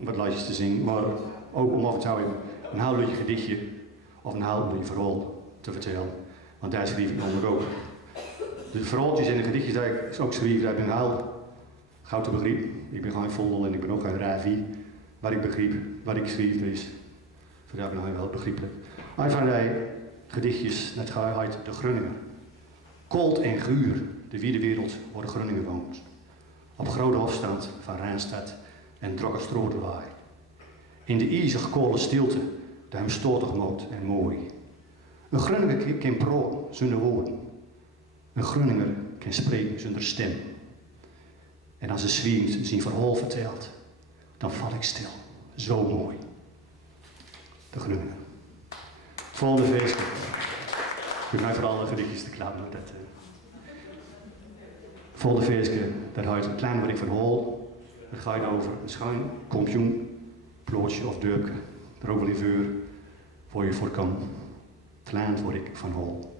wat liedjes te zingen, maar ook om af en toe een heel leuk gedichtje of een heel leuk verhaal te vertellen. Want daar schreef ik nog ook. De verhaaltjes en de gedichtjes die ik ook schreef, heb ik een heel gauw te begrijpen. Ik ben geen vondel en ik ben ook geen ravi. Wat ik begreep, wat ik schreef, dus vandaar ben ik wel begrijpelijk. Een van die gedichtjes, dat heet De Grunninger. Koud en guur, de wiede wereld waar de Grunninger woont. Op grote afstand van Rijnstad en Drokkenstroterwaai. In de ijzig koude stilte, de hem stotig moot en mooi. Een Grunninger kan praten zonder woorden. Een Grunninger kan spreken zonder stem. En als een zwiend zijn verhaal vertelt, dan val ik stil. Zo mooi. De Grunninger. Volgende feestje. Ik heb mij voor alle gedichtjes te klappen. Volgende feestje, dat heet een klein wat ik verhaal. Dat gaat over een schuin, kampioen, plootje of deurke. Er ook wel in vuur, voor je voor kan. Klein word ik van hol.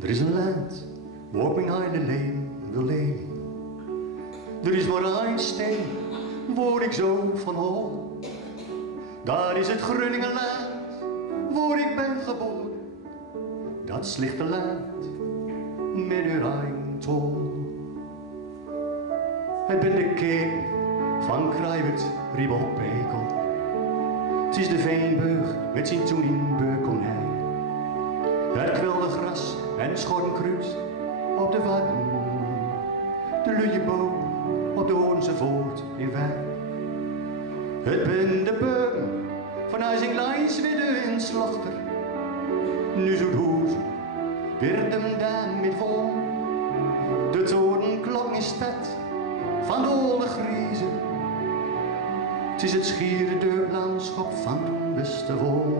Er is een land waar ik mijn hele leven wil leven. Er is maar één steen waar ik zo van hou. Daar is het Groningenland waar ik ben geboren. Dat slechte land met uw eigen tol. Het ben de keer van Kruijwert, Riebel, Bekel. Het is de Veenburg met zijn toen in Beukelnij. Het kwelde gras en schorrenkruis op de wadden. De lujeboom op de Hoornse voort in Wijk. Het ben de beum van IJsinglijns, Widde en Slachter. Nu zoet hoes werd hem daar met vol. De torenklok in stad van de oude griezen. Het is het schiere deurlandschap van Westerwolde.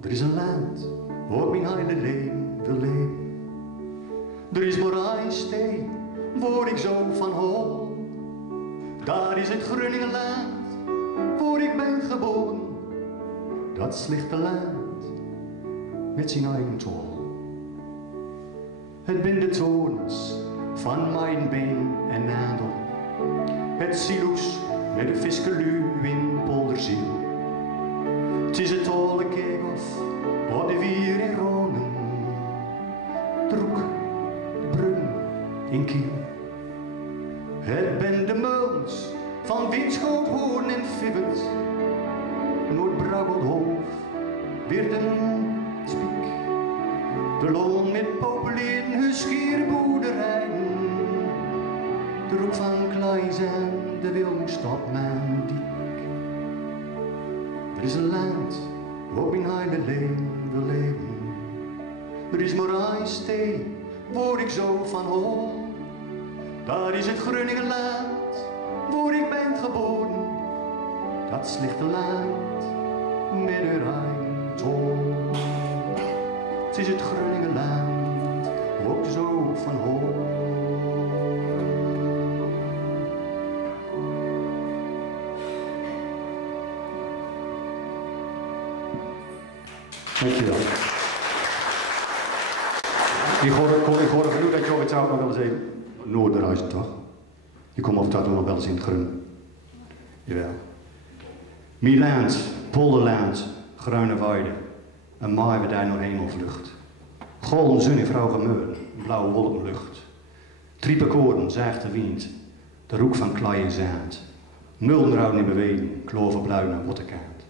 Er is een land waar ik mijn hele leven wil leven. Er is maar één steen waar ik zo van hou. Daar is het Groningenland waar ik ben geboren. Dat slechte land met zijn eigen tol. Het ben de torens van mijn been en nadel. Het siloes met de viskelu in Polderziel. Het is het oude kerkhof op de wier in Ronen. Droek, de brun in Kiel. Het ben de meulens van Winschoot, Hoorn en Fibbert. Noord-Brabanthof, Weerden, Spiek. De loon met populieren, huskierboerderijen. De roep van Kleins en de Wilmingstad, mijn diek. Er is een land waar ik mijn hele leven wil leven. Er is maar één steen waar ik zo van hou. Daar is het Groningenland waar ik ben geboren. Dat slechte land met een eigen tol. Het is het Groningenland waar ik zo van hou. Dankjewel. Ik hoorde genoeg dat je ooit zou nog wel eens even Noorderhuizen toch? Je komt of dat nog wel eens in het groen. Jawel. Mielaans, Polderlaans, Gruine Weide, een maai waar daar nog hemelvlucht. Golden zon in vrouwgemeuren, blauwe wolkenlucht. Triepenkoorden, zachte wind, de roek van klei en zaad. Muldenrouwen in beweging, klovenbluin en wotterkaart.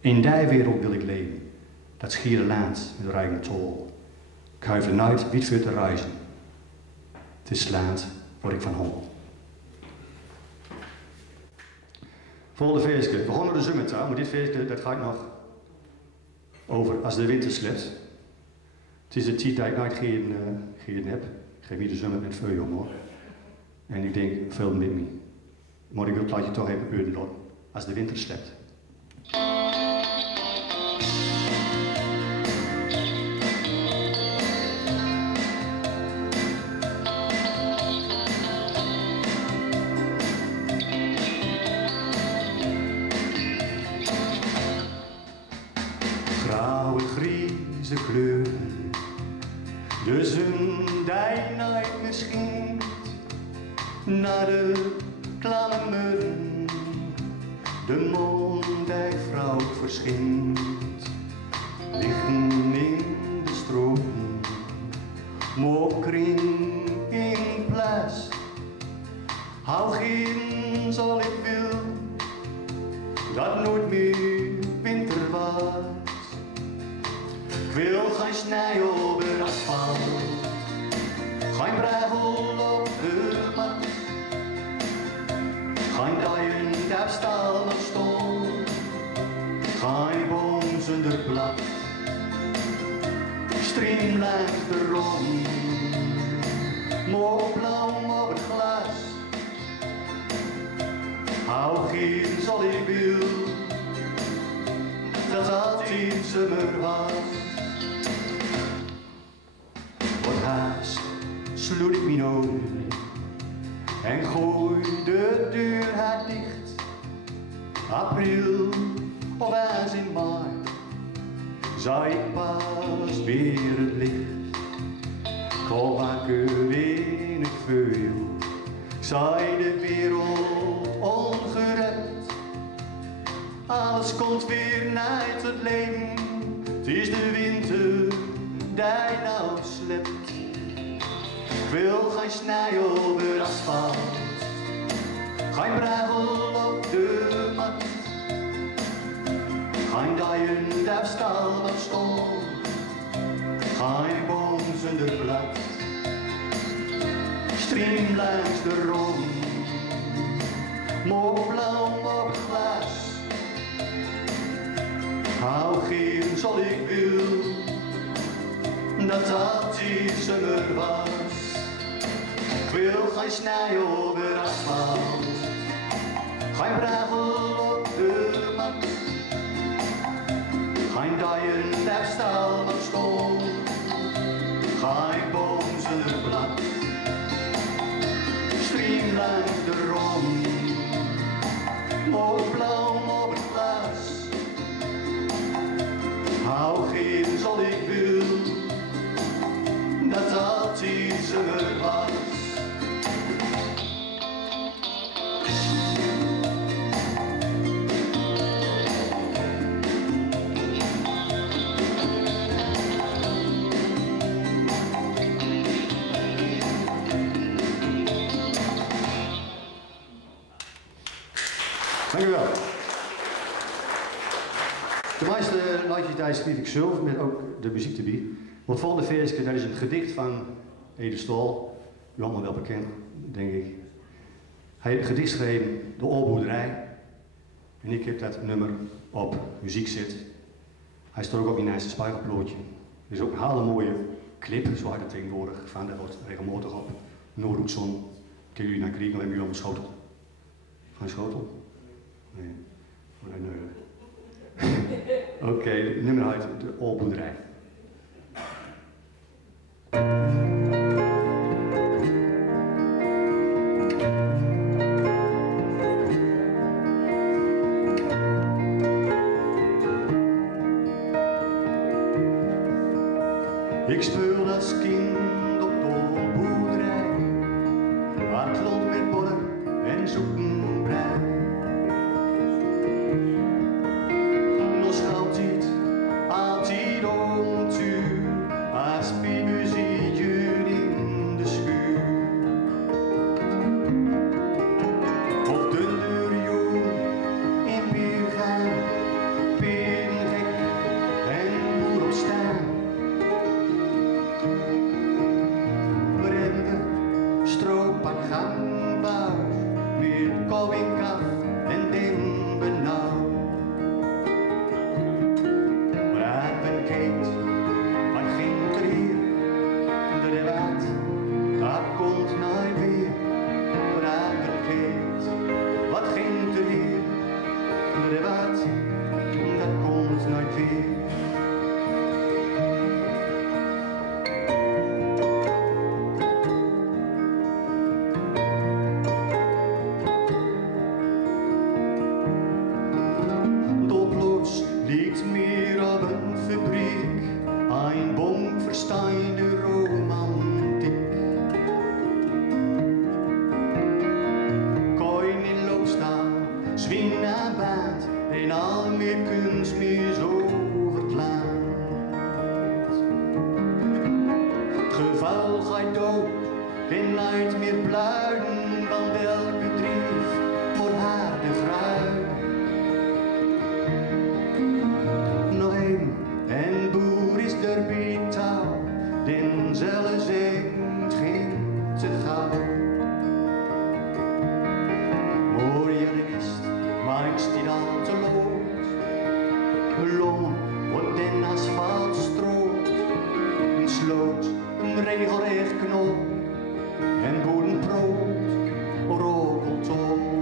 In die wereld wil ik leven. Dat schiere land met de eigen tol. Ik huif de nooit wiet voor te reizen. Het is slaand waar ik van hol. Volgende feestje. We begonnen de zomertaal, maar dit feestje dat gaat nog over als de winter slept. Het is de tijd dat ik nooit geen heb. Ik geef niet de zomer met veel om hoor. En ik denk veel met me. Maar ik wil het plaatje toch even uren doen als de winter slept. die nooit misschien naar de kleine mudden, de mond die vrouw verschijnt, liggen in de stroom, mokring in plaats. Hou geen zal ik wil, dat nooit meer winter was. Ik wil geen snij op het asfalt, geen brevel op de mat, geen dijen op stal of stol, geen boom zonder blad. Stream langs de rom, moorblauw op het glas. Hou geen zal ik wil, dat altijd zomer was. Wat haast sloot ik mijn ogen en gooi de deur haar dicht. April of eens in maart zag ik pas weer het licht. Kom wakker weer het veel, zij de wereld ongered. Alles komt weer naar het leven, het is de winter die nou slept. Ik wil geen snij op het asfalt, geen brevel op de mat, geen dijen die stal of stol, geen boom zonder blad. Stream langs de rom, moorblauw op het glas. Hou geen zal ik wil, dat altijd zomer was. Ik wil geen snij op het asfalt, geen brevel op de mat, geen dijen die stal of stol, geen boom zonder blad. Stream langs de rom, moorblauw op het glas. Hou geen zal ik wil, dat altijd zomer was. Dank u wel. De meeste liedjes schreef ik zelf, met ook de muziek erbij. Want volgende versje, dat is een gedicht van Ede Stol, u allemaal wel bekend, denk ik. Hij heeft een gedicht geschreven, De Oorboerderij. En ik heb dat nummer op muziek zet. Hij staat ook op in een spijgelplootje. Er is ook een hele mooie clip, zo heet het tegenwoordig, van dat wordt regelmatig op Noordhoekzon. Kunnen jullie naar Grieken, hebben jullie allemaal schotel? Geen schotel? Nee. Oh, nee. Oké, het nummer heet De Oorboerderij. Ik speelde als kind op de boerderij, het loopt met bodder en zoeken brei. Nog altijd om tu, als pibuzietje geen nooit meer pluimen van welke drief voor haar de gruin. Nog een en boer is er betaal, den zelle zingt geen te gauw. Hoor je de mist, maar ik stiet al te lood. Long wordt den asfalt stroot, een sloot, een regelrecht knoop, en boerenbrood, orakeltoon.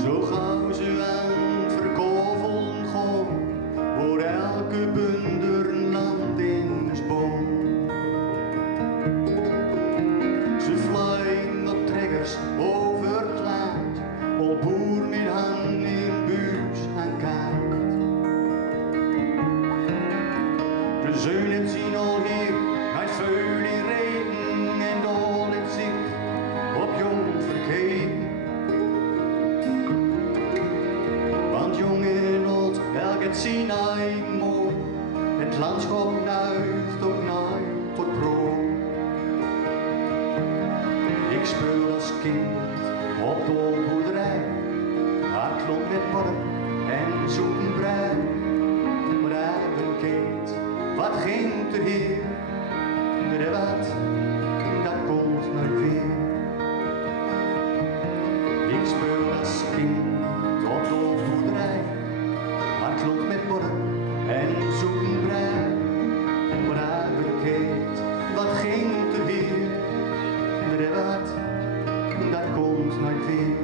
Zo gauw ze aan verkovelen gaan, voor elke bunder een landingsboom. Ze vliegen op trekkers over het land, al boer met hand in buus en kaart. De zeunen zien al hier, uit veul in regen en al het zich op jong verkeer. Want jong en oud, elk het zien eigen mooi, het landschap nuigt op naai tot brood. Ik speel als kind op de boerderij, haar klomp met borrel en zoeken brei. Maar eigen kind, wat ging er hier? Er wat, dat komt nooit weer. Ik speel als kind op de boerderij, haar klomp met borrel en zoeken brei. Maar eigen kind, wat ging er hier? Er wat, dat komt nooit weer.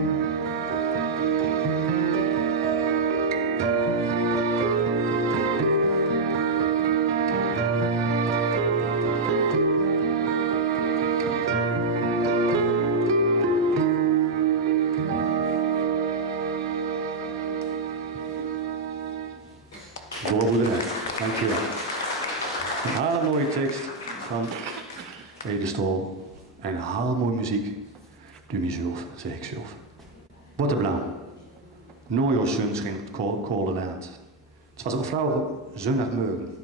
Voorboerderij, dankjewel. Een hele mooie tekst van Ede Stol en een hele mooie muziek. Doe me zelf, zeg ik zelf. Wat een blauw. Nooit zon scheen het kolenland. Het was een vrouw zonnig morgen.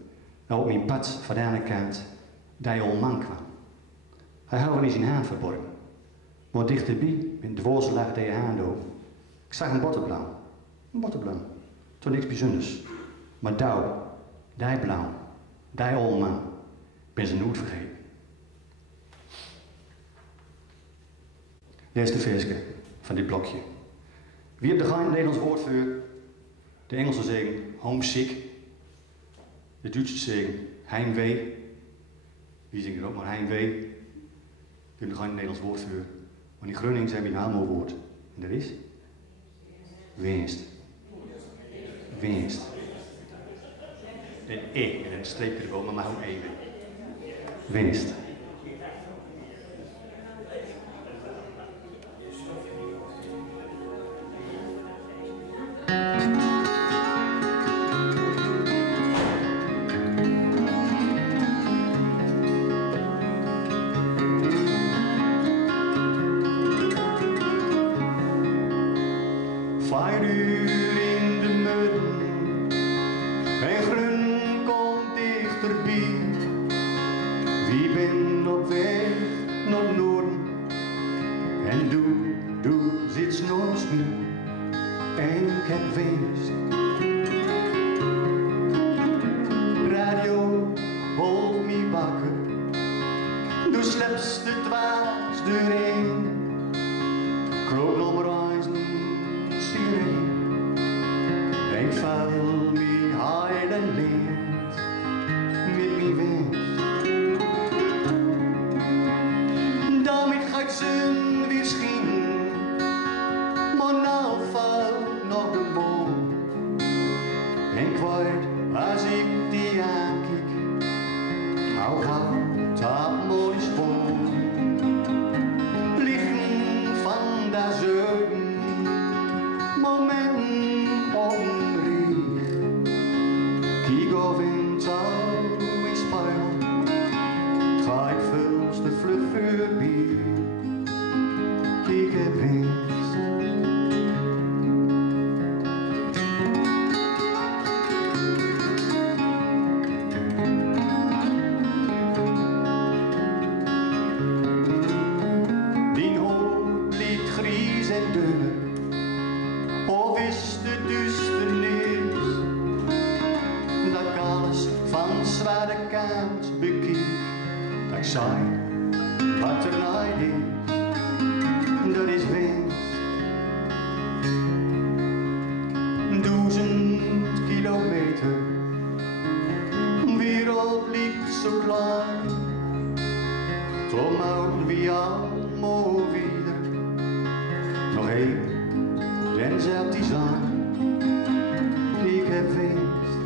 En op mijn pad van de ene kant die al man kwam. Hij houdt in zijn haan verborgen. Maar dichterbij, in de woze lag die haan door. Ik zag een bottenblauw. Een bottenblauw. Toch niks bijzonders. Maar dauw, die blauw, die al man, ben ze nooit vergeten. Dit is de versje van dit blokje. Wie heeft er geen Nederlands woord voor? De Engelsen zeggen homesick. De Duitsers zeggen heimwee. Wie zingt er ook maar heimwee? Die hebben er geen Nederlands woord voor. Maar die Groningers hebben een heel mooi woord. En dat is? Winst. Winst. Een E en een streep erboven, maar ook even. Winst. Vijf uur in de midden en groen komt dichterbij. Wie ben op weg naar Noorden en doe zit nog nu en ik heb winst. Radio holt me wakker, du sleps de dwaas doorheen. Kroop nog maar eens een sigaret, ik val me heil en leert met me winst. Damit gaat zon weer schijnen, maar nou valt nog een boom. En kwijt als ik die aankijk, hou dat mooi spoor. Liggen van daar zuiden, momenten onreeg. Kijk of in touw in spijl, ga ik veel te vlug voorbij. Ik heb winst. dunne, of is de duisternis dat ik alles van zware kant bekiek. Dat ik zei wat er nijd is, dat is winst. 1000 kilometer, wereld ligt zo klein. Tom houden we allemaal weer. Nog één, dan zet die zijn. Ik heb winst.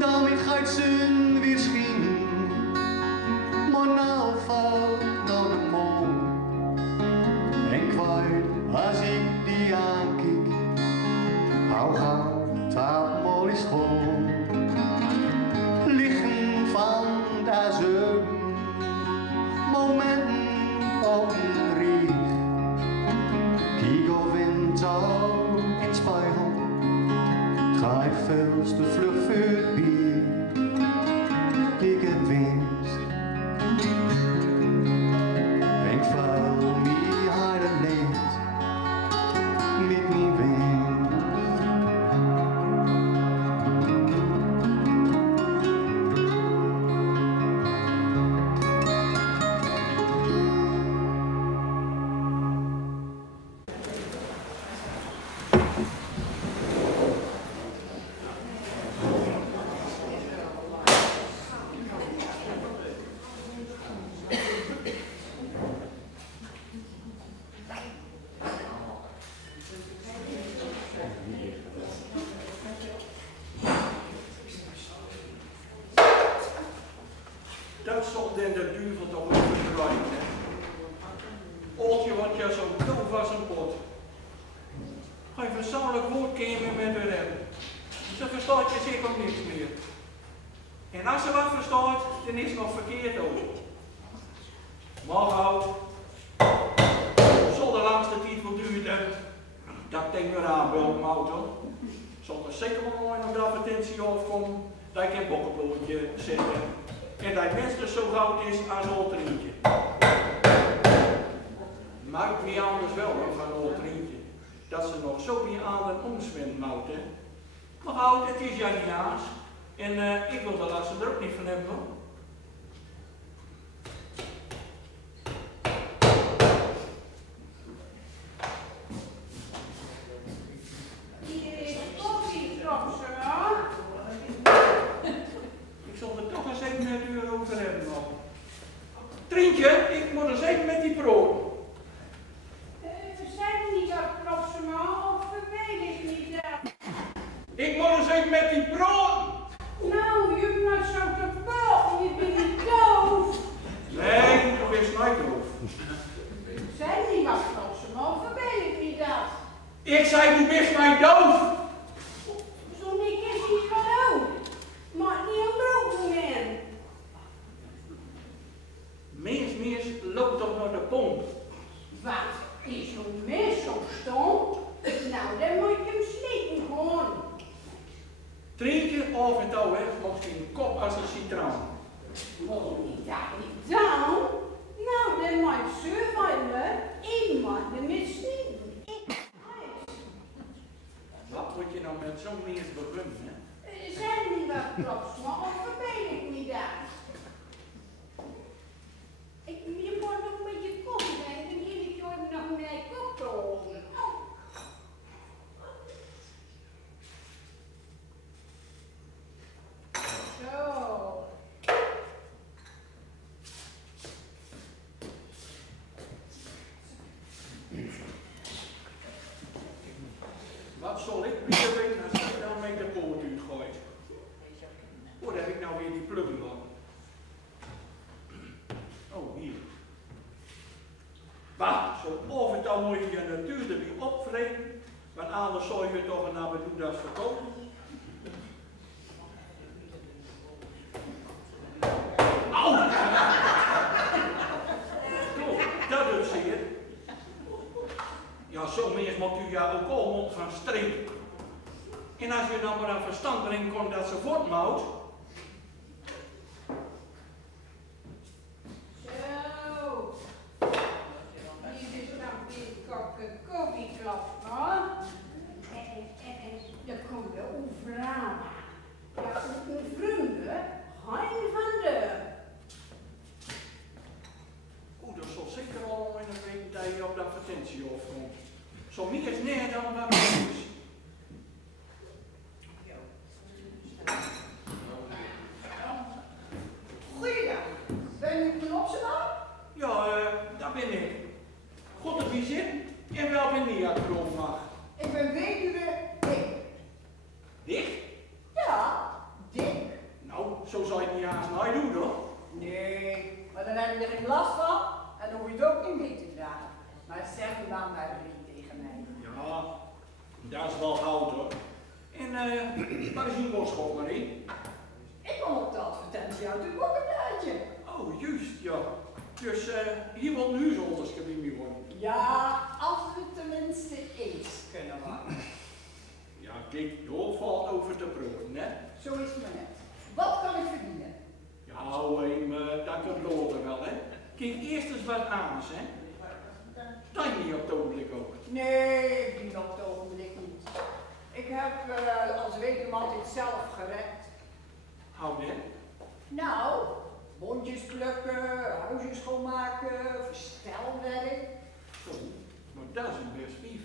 Daarmee gaat ze weer schien. Maar nou valt naar de mond. En kwijt als ik die aankijk. Hou gauw, het allemaal is vol. Liggen van deze momenten op een rieg. Kijk of in touw in spiegel. Ga ik veel te vlug voorbij. Ik heb winst. En ik val me harder leed. Met mijn winst. Dat zal den de duivel toch wel verdwijnen. Oortje wordt ja zo doof als een pot. Geen verstandelijk woord komen met haar hebben. Ze verstaat je zeker ook niks meer. En als ze wat verstaat, dan is het nog verkeerd ook. Maar gauw, zal de langste tijd wel duren dat ik denk weer aan welke auto. Zal er zeker wel mooi nog de advertentie afkomen dat ik een bokkenbloemetje zetten. En dat minstens zo groot is als een oltrientje. Maar wie anders wel van een oltrientje. Dat ze nog zo niet aan en omzwemmen moeten. Maar oud, het is Jania's. En ik wil de laatste er ook niet van hebben. Hoor. Hier is koffie, Robson. Ik zal er toch eens even met u over hebben. Man. Trientje, ik moet eens even met die pro. Zijn niet dat Robson, of weet ik niet dat? Ik moet eens even met die pro. Nou, je moet zo te praten, je bent niet doof. Nee, dat is mij doof. Zijn niet wat Robson, of weet ik niet dat? Ik zei, u bent mij doof. Zo niet is iets van ook. Maar niet een brood meer. Mees, loopt toch naar de pomp. Wat is zo'n mes zo stom? Nou, dan moet je hem slikken gewoon. Trientje af en toe, hè, mocht in kop als een citroen. Oh, niet dat niet dan. Nou, dan moet je zeuren. Iemand de misleiding. Wat moet je nou met zo'n mens beginnen, hè? Zijn niet wat klopt, maar of weet ik niet dat? Je moet nog een beetje koffie drinken, dan geef ik je nog meer koffie. Zo. Wat zal ik weer weten als ik dan met de poort uitgooit? Oh, daar heb ik nou weer die pluggen van. Oh, hier. Bah, zo af en toe moet je je natuur er weer opvreten, want anders zou je toch een abbedoedas verkopen. Au! Toch, dat doet zeer. Ja, zo meer moet u ja ook al van streek. En als je dan maar aan verstand brengt, komt dat ze voortmouwt. Zo. politie afkomt. Zo meer is neer dan wat het is. Goeiedag, ben u Knopsema? Ja, dat ben ik. God op wie zit en wel ben niet uit de mag. Ik ben weduwe Dick. Dicht? Ja, Dick. Nou, zo zou je het niet haast naar doen, hoor. Nee, maar dan heb je er geen last van en dan hoef je het ook niet mee te dragen. Maar zeg u dan maar niet tegen mij. Ja, dat is wel oud, hoor. En waar is uw boodschap, Marie? Ik kom op de advertentie uit het boekenblaadje. Oh, juist, ja. Dus hier wil een huisholdersgebied mee worden. Ja, als we tenminste eens kunnen worden. Ja, kijk, joh, valt over te praten, hè? Zo is het maar net. Wat kan ik verdienen? Ja, dat komt later wel, hè? Kijk, eerst eens wat aan, hè? Dat niet op het ogenblik ook. Nee, ik doe op het ogenblik niet. Ik heb als weduwe altijd zelf gered. Hou dit. Nou, bondjes plukken, huisjes schoonmaken, verstelwerk. Zo, maar dat is een best lief.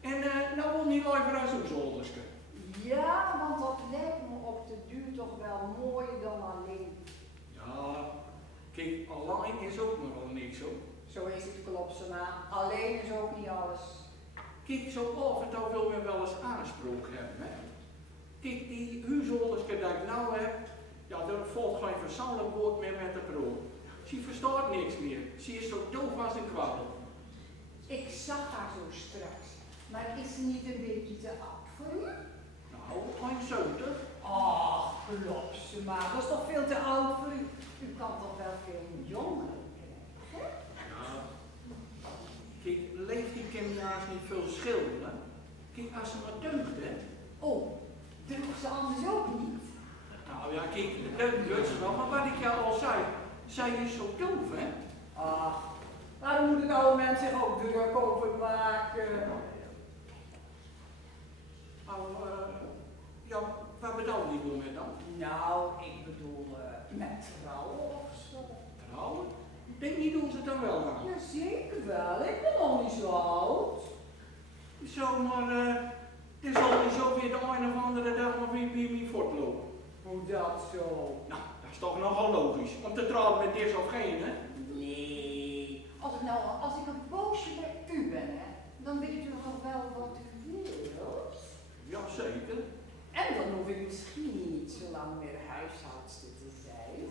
En nou wil niet liever als huisholderske. Ja, want dat lijkt me op de duur toch wel mooier dan alleen. Ja, kijk, alleen is ook nog wel niks, hoor. Zo is het, Klopsema. Alleen is ook niet alles. Kijk, zo af en toe wil men wel eens aanspraak hebben, hè. Kijk, die huisholderske dat ik nou heb, ja, er volgt geen verzamelend woord meer met de pro. Ze verstaat niks meer. Ze is zo doof als een kwaal. Ik zag haar zo straks. Maar is ze niet een beetje te oud voor u? Nou, geen 70. Ach, Klopsema, dat is toch veel te oud voor u? U kan toch wel veel jonger krijgen? Ja. Kijk, leeft die kinderjaars niet veel schilderen? Kijk, als ze maar deugt, hè. Oh, droeg ze anders ook niet? Nou ja, kijk, de deugt doet ze wel, maar wat ik jou al zei, zij is zo doof, hè. Ach, waarom moet een oude mens zich ook druk over maken? Nou, ja, wat bedoel je doen met dan? Nou, ik bedoel met trouwen of zo. Trouwen? Ik denk niet hoe ze het dan wel gaan. Jazeker wel, ik ben nog niet zo oud. Zo, maar het is al niet zo weer de een of andere dag nog weer voortlopen. Hoe dat zo? Nou, dat is toch nogal logisch. Om te trouwen met dit of geen, hè? Nee, als ik een poosje bij u ben, hè, dan weet u nog wel wat u wilt. Jazeker. En dan hoef ik misschien niet zo lang meer huishoudster te zijn.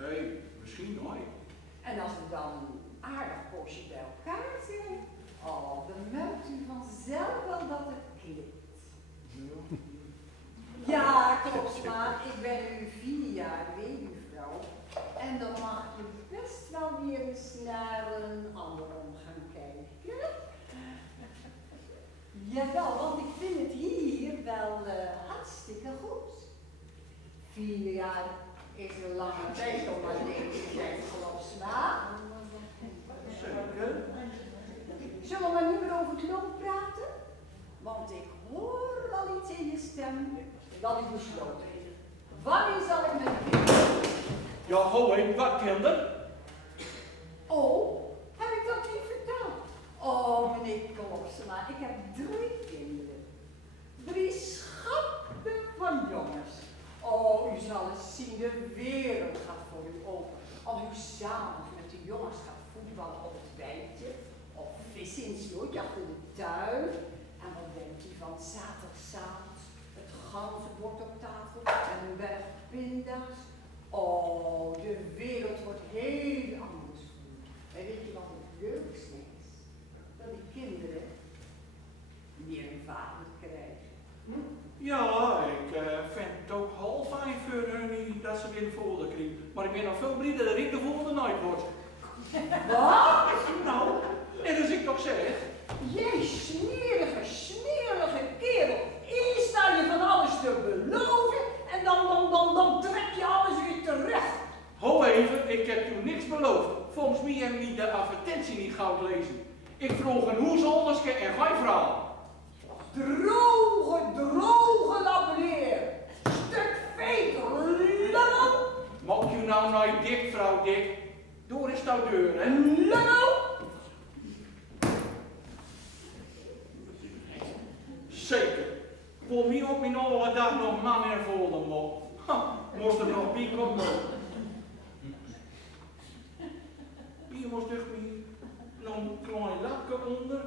Nee, misschien nooit. En als we dan een aardig poosje bij elkaar zijn, oh, dan merkt u vanzelf wel dat het klikt. Ja, klopt, maar ik ben nu 4 jaar weduwvrouw en dan mag je best wel weer eens naar een ander om gaan kijken. Jawel, want ik vind het hier wel hartstikke goed. 4 jaar is een lange tijd om alleen te zijn, Klopsema. Zeker. Zullen we maar niet meer over het loon praten? Want ik hoor al iets in je stem dat ik besloten heb. Wanneer zal ik met de kinderen? Ja, hoi, wat kinder? Oh, heb ik dat niet verteld? Oh, meneer Klopsema, ik heb 3 kinderen. 3 schatten van jongens. Oh, u zal eens zien, de wereld gaat voor u open. Als u samen met de jongens gaat voetballen op het wijntje, of vissen in het slootje achter de tuin. En wat denkt u van zaterdagavond, het ganzenbord op tafel en een berg pinda's? Oh, de wereld wordt heel anders voor u. En weet je wat het leukste is? Dat die kinderen meer een vader krijgen. Ja, ik vind het ook half fijn voor hun dat ze weer een voelde krijgen. Maar ik ben nog veel blijer dat ik de volgende nooit word. Wat? Nou, net als ik toch zeg. Jij smerige kerel. Eerst sta je van alles te beloven en dan trek je alles weer terug. Ho even, ik heb u niks beloofd. Volgens mij heb ik de advertentie niet gauw lezen. Ik vroeg een hoesholderske en geen vrouw. Droge lappeneer. Stuk veet, lummel. Mag je nou naar dik, vrouw dik? Door is nou deur, hè? Lummel. hele dag nog man en volden op. Moest er nog bij komen. Hier moest er nog een klein lakje onder.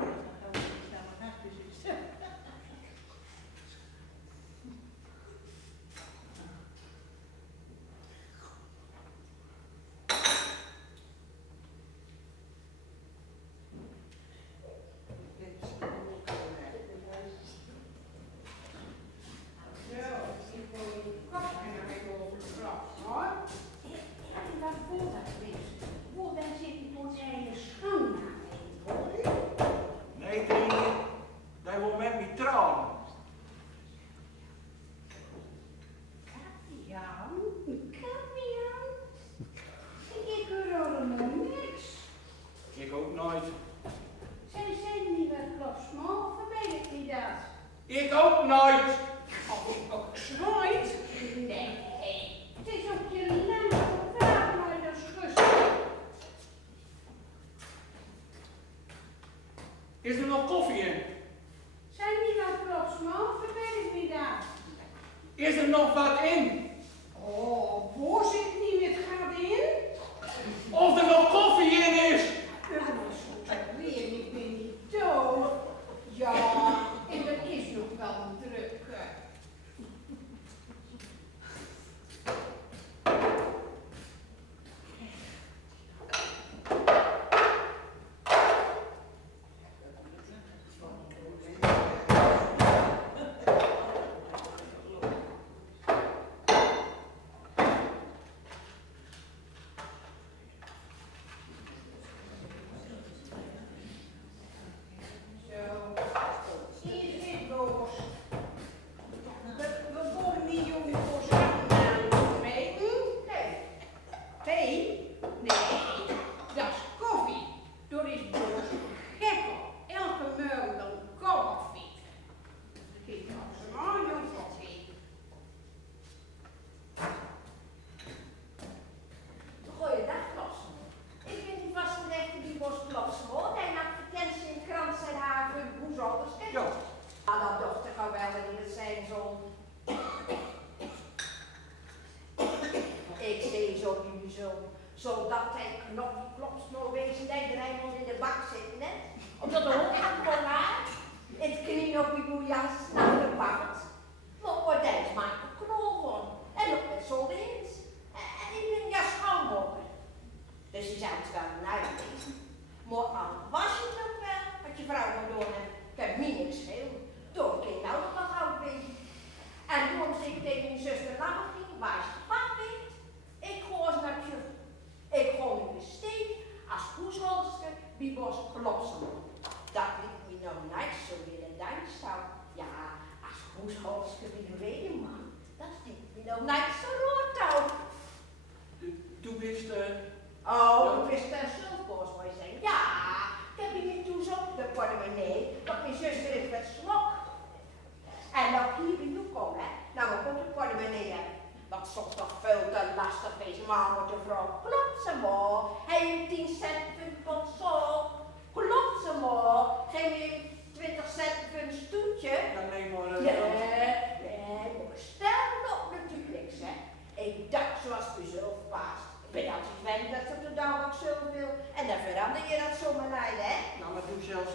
Nee, Trine, dat wil met me trouwen. Kapiaan. Ik hoor allemaal niks. Ik ook nooit. Zij zijn niet wat klapsmal, of weet ik niet dat? Ik ook nooit. Zwaaid? Nee, het is op je lijn vraag maar dat is rustig. Is er nog koffie in? Zijn die wat klapsmal, of weet ik niet dat? Is er nog wat in? Oh, boor zit niet met gaat in? Of er nog koffie in is? Weer, ik ben niet dood. Ja, en dat is nog wel een druk. Zodat hij klopsmol wezen dat er iemand in de bak zit, hè? Omdat de hond gaat van haar, het knie op die boeijas naar de bakt. Maar wordt hij maar een knol van. En ook met zoldins. En ik ben ja schoonmoeder. Dus je zou het wel een uitwezen. Maar al was je het ook wel, had je vrouw maar door hem. Ik heb me niks schelen. Door kind nou nog wat oud wezen. En toen ik tegen mijn zuster langer ging, waar is de pap weet? Ik gooi eens naar je. Ik gooi in de steen als hoesholster bij was klopsen. Dat liet me nou niet zo weer in Duits staan. Ja, als hoesholster bij de wedeman, dat liet me nou niet zo rood uit. Toen wist Oh, ik wist daar zelfboos mooi zijn. Ja, ik heb hier toen zo op de portemonnee, want mijn zuster is met slok. En nou hier bij jou komen, hè, nou ik ook de portemonnee heb. Dat soms toch veel te lastig is, maar met de vrouw klopt ze maar. Hij heeft 10 cent voor een pot zo. Klopt ze maar. Geef je 20 cent voor een stoeltje. Ja, nee, maar... Nee, maar stel nog natuurlijk, hè. Ik dacht zoals u zelf paast. Ik ben altijd gewend dat ze op de dag ook zo wil. En dan verander je dat zomaar naar, hè. Nou, maar doe zelfs...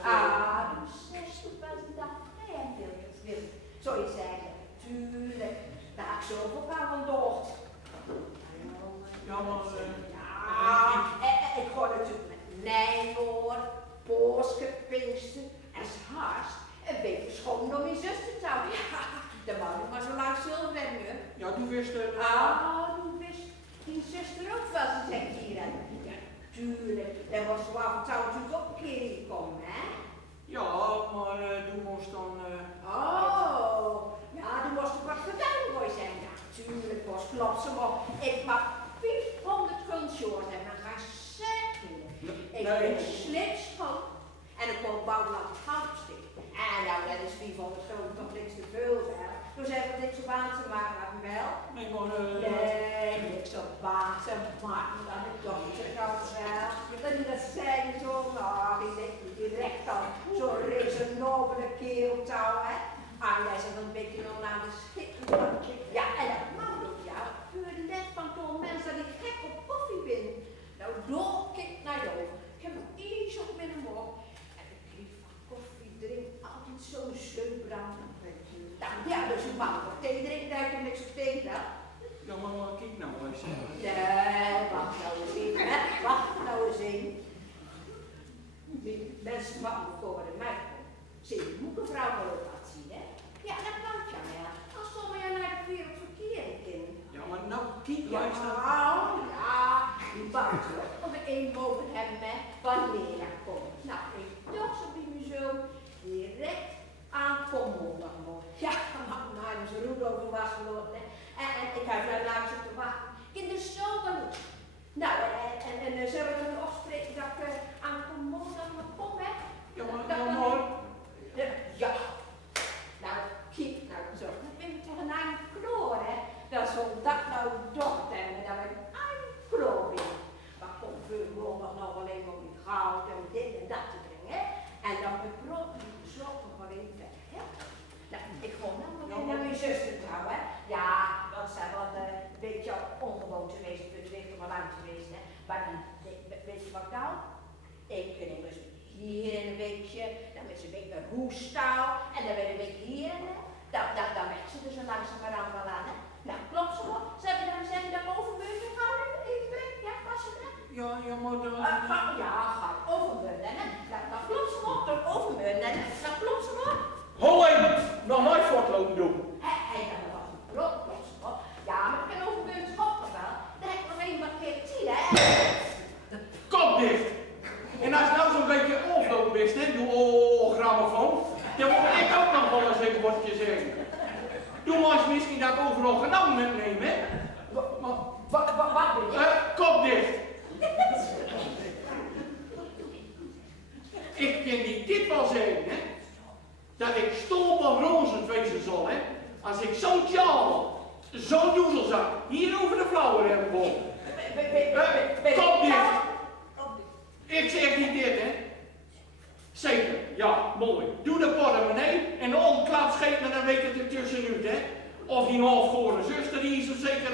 Doe 60 pas een dag. Nee, hij wil het, wil. Zou je zeggen, tuurlijk. Daar heb ik zoveel van docht. Ja, maar... Ik gooi natuurlijk met Nijmoor, Pooske, Pinkster en Haast. Een beetje schoon om je zuster te houden. Ja, de man maar zo lang zullen wennen. Ja, toen wist er... Toen wist die zuster ook wel, ze zegt hier. Ja, tuurlijk. Dat was zo af en toe natuurlijk ook een keer gekomen, hè? Ja, maar toen moest dan... Ja, toen moest ik wat gedaan voor zijn. Ja, tuurlijk was klopt ze maar. Ik mag 500 gunsjoors en dan ga ik zeggen. Ik ben slipschoon en ik kon bouwen aan het houtstuk. En nou, dat is 500 gulden toch niks te veel, hè. Dus heb ik niks op aan te maken, maar wel. Nee, maar... Nee, niks op aan te maken, dat ik toch niet gauw wel. Dat die dat zei zo, nou, die denkt direct al zo'n rezenobele kerel touw, hè. Ah, jij zit een beetje nog naar de schip. ik nou eens zeggen? Nee, wacht nou eens in, hè. Wacht nou eens in. Die mensen maken komen in mij. Zie je, boekenvrouw wil ook wat zien, hè? Ja, dat kan je ja. Als sommigen je naar het wereld verkeerd in. Ja, maar nou, kijk, Ja, luister. ja, die bouwt wel. Of we één boven hebben, hè, wanneer dat komt. Nou, ik toch zo bij me zo direct aan Pommeldag mooi. Ja, nou, dus Rudolf was geworden, hè. En ik heb daar langs op te wachten. Kinderen zo genoeg. Nou, en zullen we dan afspreken dat ik aan Pommeldag nog kom, hè? Ja, maar mooi. Ja. Nou, kijk nou zo. Dat ben ik tegen een kloor, hè. Dat zal dat nou toch hebben, dat ik een kloor ben. Maar kom veel nog alleen maar met goud en dit en dat te brengen, hè. En dan met brood die besloten nog wel even weg, hè. Nou, ik ga nou nog naar mijn zuster trouwen, hè. Ja, want zij was een beetje ongewoon geweest, het ligt er maar lang geweest, hè. Maar weet je wat nou? Ik ben eens hier een beetje, dan met een beetje een hoestaal en dan weer een beetje hier en dan werd ze dus langzamerhand wel aan, hè. Nou, klopt ze wel? Ze hebben dan gezegd dat overburen gaan even weg, ja, was het, hè? Ja, maar dan... Ga overburen, hè. Dan klopt ze wel, dan overburen, hè. Dan klopt ze wel. Ho even, nog nooit voortlopen doen. Hé, dan was het klopt ze wel. Ja, maar ik ben overburen schopt nog wel. Dan heb ik nog één wat keer zien, hè. Kop dicht. En als je nou zo'n beetje overlopen bent, hè, doe grammofoon, dan moet ik ook nog wel eens een woordje zeggen. Doe maar eens misschien dat ik overal genomen neem, hè. Wat ben je? Kop dicht. Ik kan niet dit wel zeggen, hè. Dat ik stolperrozend wezen zal, hè. Als ik zo'n tjaal, zo'n doezelzak, hier over de vrouwen heb gevonden. Kop dicht. Ik zeg niet dit, hè. Zeker, ja, mooi. Doe de portemonnee en de omklapscheep en dan weet het er tussenuit, hè. Of die halfgore zuster, die is er zeker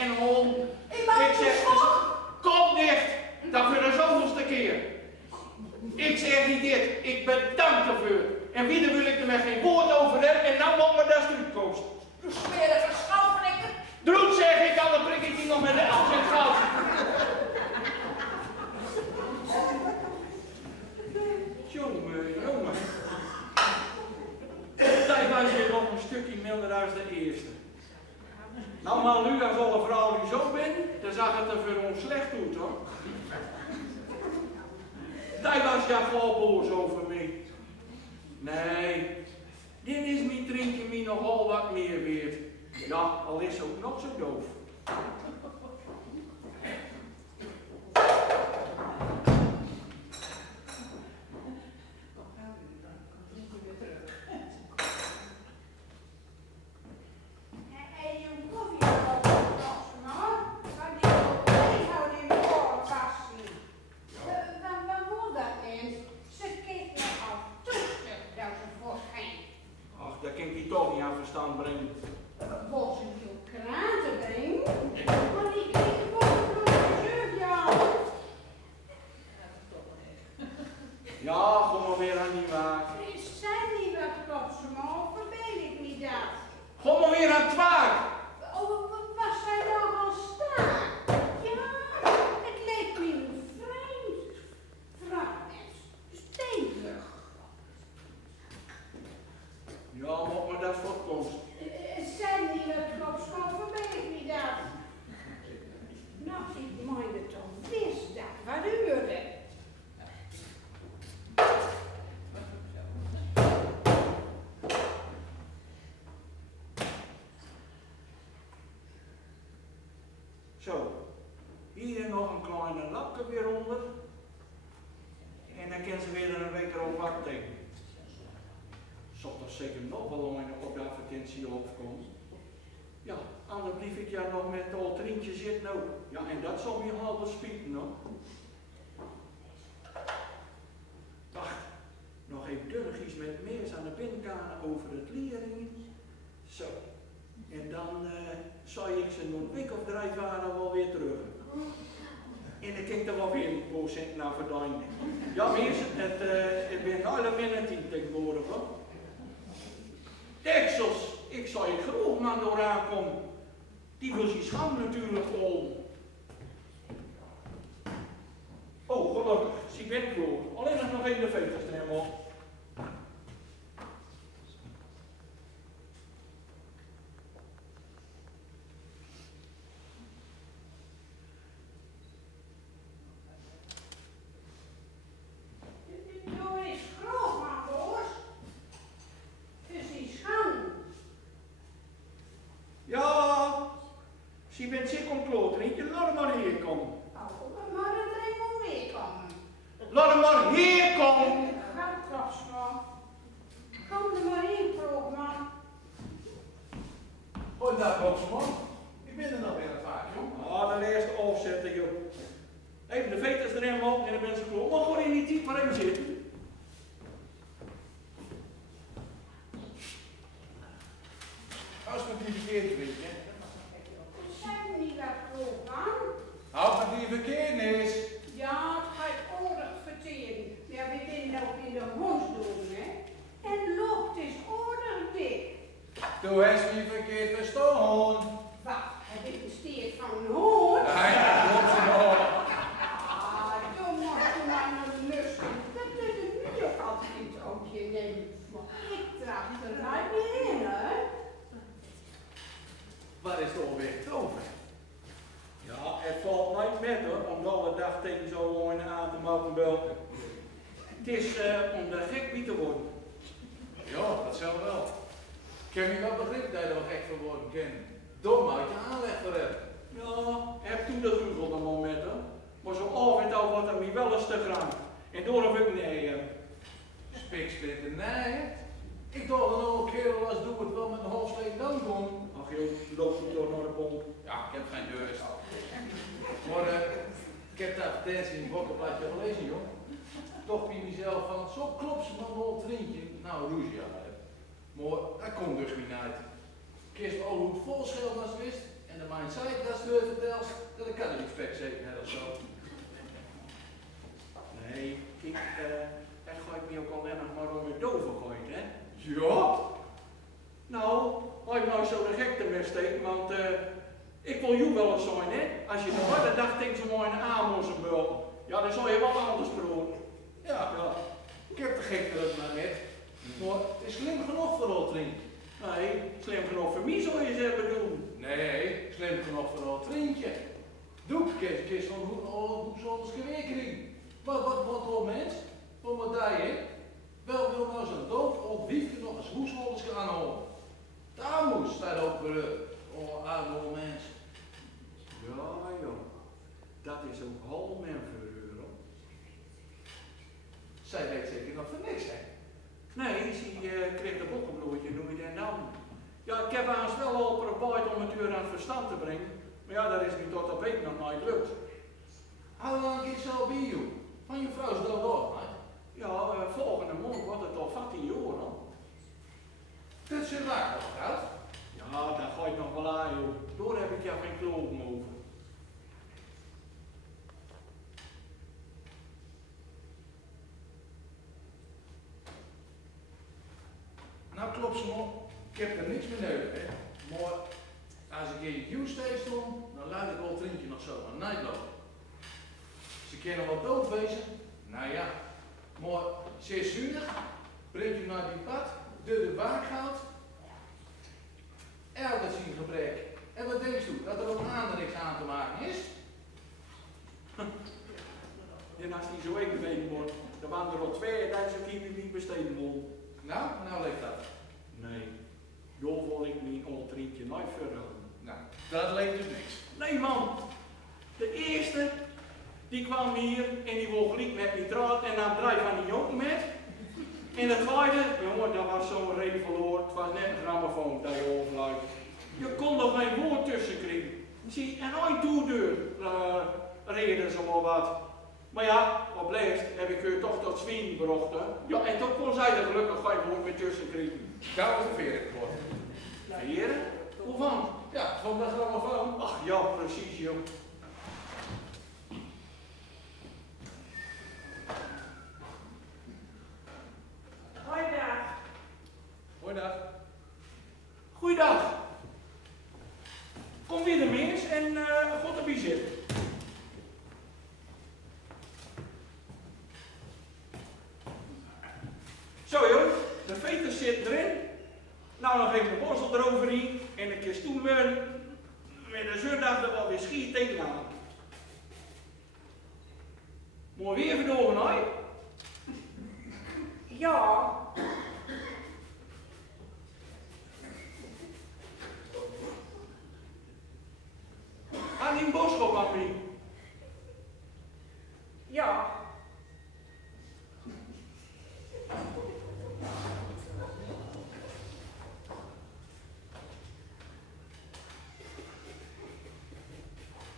en hond. Ik zeg, kom dicht, dat voor de zoveelste keer. Ik zeg niet dit, ik bedank ervoor. En wie wil ik er met geen woord over hebben en nou moet me dat eruit kosten. De smerige schouwflikker. Droet zeg ik, al dan prik ik die nog met de als het goud. Jongen. Zij was hier nog een stukje milder als de eerste. Nou, maar nu als alle vrouwen die zo ben, dan zag het er voor ons slecht uit, hoor. Zij was ja gewoon boos over mij. Nee, dit is mijn drinkje mij nogal wat meer weer. Ja, al is ze ook nog zo doof. Dat kan ik die toch niet aan verstand brengen. Wat een veel kraten brengt. Maar die kreeg gewoon een ja. Ja, kom maar weer aan die waak. Ik zei niet wat klopt ze maar, verbeeld ik niet dat. Kom maar weer aan het waak. Oh, was zij nou al staan? Ja, het leek me een vreemd. Vrouwmens, stevig. Ja, wat me dat voorkomt. Zei niet wat klopt ze maar, verbeeld ik niet dat. Nou, ik meende toch wist dat wat duurde. Zo, hier nog een kleine lapje weer onder. En dan kan ze weer een week erop wachten. Zal toch zeker nog wel op de advertentie opkomen. Ja, anders blief ik ja nog met al trientje zitten ook. Ja, en dat zal me halve spieten nog. Wacht, nog even durgjes met meers aan de binnenkant over het leringen. Zo. En dan zou ik ze nog een week of 3 varen wel weer terug. En dan kijk er wel weer een procent naar verdienen. Ja, mensen, het bent alle minuten tegenwoordig hoor. Deksels, ik zou je genoeg man door aankomen. Die wil zijn scham natuurlijk al. Oh, gelukkig. Zie bent kloor. Alleen nog even de veters er helemaal. Doe eens groot, maar boos. Het is schande. Ja, zie bent zeker om klootringje. Laat hem maar hier komen. Oh, maar er is nog meer komen. Laat hem maar hier komen. Ga klapsma. Kom er maar in, Kroopman. Goedendag, Boksman. Ik ben er nog weer aan vaak, joh. Ah, de eerste afzetten, joh. Even de veters er helemaal en dan ben ze kloot. Maar gewoon in die type maar even zitten. Als met die verkeerdenis, hè. We zijn niet wat Kroopman. Houd met die verkeerdenis. Ja, het gaat oorlog verteren. Ja, we kunnen ook in de hond doen, hè. En loopt is oorlog dik. Toen heeft me verkeerd verstaan. Wat, heb ik besteed van een hond? Nee, dat klopt nog. Ah, toen mocht je maar naar de lusten. Dat doet het nu ook altijd ook je neemt. Maar ik tracht er nooit meer in, hè. Wat is er alweer over? Ja, het valt niet met hoor, om de alle dag tegen zo in aan te mogen belten. Het is om de gek wie te worden. Ja, dat zal wel. Ik heb niet wel begrip dat je er wel gek voor worden kan. Dom uit je aanleg voor hebben. Ja, heb toen de Google dan momenten. Maar zo af en toe wordt er mij wel eens te graan. En door heb ik nee. Spiksplinter, nee. Ik dacht dan ook een kerel als doe het wel met een halfsleep dan doen. Ach joh, loop je door naar de pomp. Ja, ik heb geen deur. Maar ik heb de advertentie in het bokkenplaatje gelezen, joh. Toch bij mezelf van, zo klopt ze maar wel een vriendje. Nou, Roesja. Maar dat komt dus niet uit. Kist al hoe het vol scheelt als het wist. En de mijn zei dat ze het vertelt, dat ik kan er niet spek zeker net of zo. Nee, kijk, dat ga ik me ook alleen nog maar om het doven gooien, hè. Ja? Nou, had ik nou zo de gek te steken, want ik wil jou wel eens zijn, hè. Als je de hele dag denkt zo mooi een Amossen bul, ja, dan zal je wat anders proeven. Ja. Ik heb de gek er ook maar net. Maar het is slim genoeg voor Oltrien. Nee, slim genoeg voor mij zou je ze hebben doen. Nee, slim genoeg voor Oltrientje. Doe ik kist van hoe zal het geweer krijgen? Wat voor mens? Wat moet hij, wel wil nou zo'n doof of wiefje nog eens hoesholders gaan aanhouden. Daar moest staat ook weer oude mens. Ja, joh. Dat is ook hal men verhuren. Zij weet zeker nog voor niks, hè? Nee, ze kreeg de bokkenbloedje, noem je dat nou. Ja, ik heb haast wel al geprobeerd om het uur aan het verstand te brengen. Maar ja, dat is nu tot op week nog nooit lukt. Hoe lang is het al bij jou? Van je vrouw is dood af, hè? Ja, volgende maand wordt het al 14 jaar, hoor. Dat is waar nog gehad. Ja, daar ga ik nog wel aan, joh. Door heb ik jou geen kloven over. Nou klopt ze nog. Ik heb er niks meer nodig, hè. Maar als ik in je steeds stond, dan laat ik wel vriendje nog zo aan night lopen. Ze kunnen wel dood wezen. Nou ja. Maar ze is zuinig, brengt je naar die pad, de baak gaat. Elke zien gebrek. En wat denk je? Dat er ook aan niks aan te maken is? En als die zo even wordt, dan waren er al 2000 kinderen die besteden worden. Nou leeft dat. Nee, joh, wil ik mijn ontrietje nooit verhouden. Nou, dat leek dus niks. Nee man, de eerste die kwam hier en die wil gelijk met die draad en dan draai van die jongen met. En de tweede, jongen, dat was zo'n reden verloren, het was net een grammofoon dat je overluidt. Je kon er geen woord tussen krijgen. Zie, en ooit toedeur reden ze wel wat. Maar ja, op leest heb ik u toch tot zwien gebracht. Hè? Ja, en toen kon zij er gelukkig geen woord meer tussen krijgen. Daar was de veer geworden. Veren? Hoe van? Ja, van de grammofoon. Ach ja, precies joh. Goeiedag. Goeiedag. Goeiedag. Kom weer Zo joh, de veters zitten erin. Nou nog even de borstel eroverheen en een keer stoemen met de zondag er wel weer schier tegenaan. Mooi weer verdoven hoor. Ja, Aan die boodschap aan mij. ja.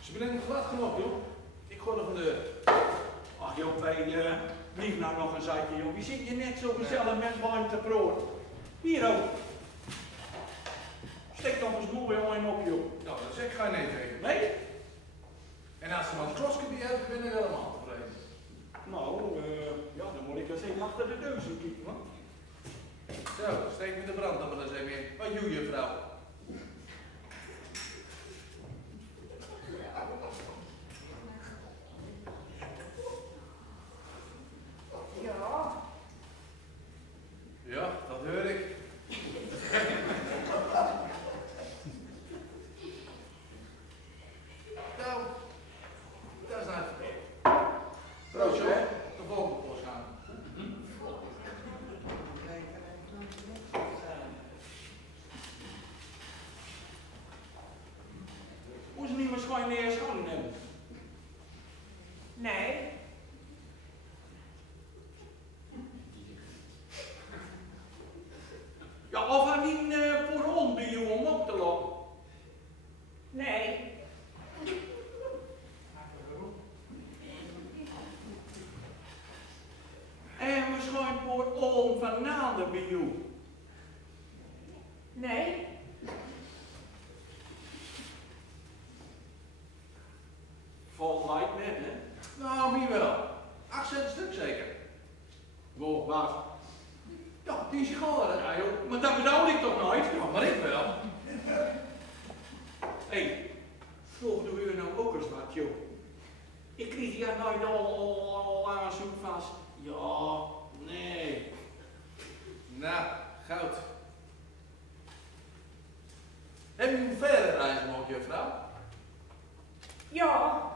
Ze brengen het glad genoeg, joh. Ik gooi er van de deur. Ach joh, blijf nou nog een zijtje joh. Wie zit je net zo gezellig met warm te brood? Hier ook. Steek toch eens mooi aan op joh. Nou, dat zeg ik ga nee tegen. Nee? En als ze maar een klosgebied hebben, ben ik helemaal tevreden. Nou, ja, dan moet ik eens even achter de neus in kijken man. Zo, steek me de brand dan maar eens even in. Wat doe je, vrouw? Ja, Ja, dat hoor ik. Nou, dat is nou verkeerd. Broodje, hè? De volgende post gaan. Hoe ze niet meer schoon neer schoon hebben. nee, Ja, of hij niet voor ons bij jou om op te lopen. nee, En waarschijnlijk voor om van nader bij jou. nee, Valt mij net hè. Nou, wie wel? 8 cent een stuk zeker. Wow, waar? Ja, die sigaren. Ja joh, maar dat bedoel ik toch nooit? Ja, maar ik wel. Hé, volgende uur nou ook eens wat, joh. Ik kreeg hier nooit al aanzoek vast. Ja, nee. Nou, goud. Heb je een verder reizen nog, juffrouw? ja,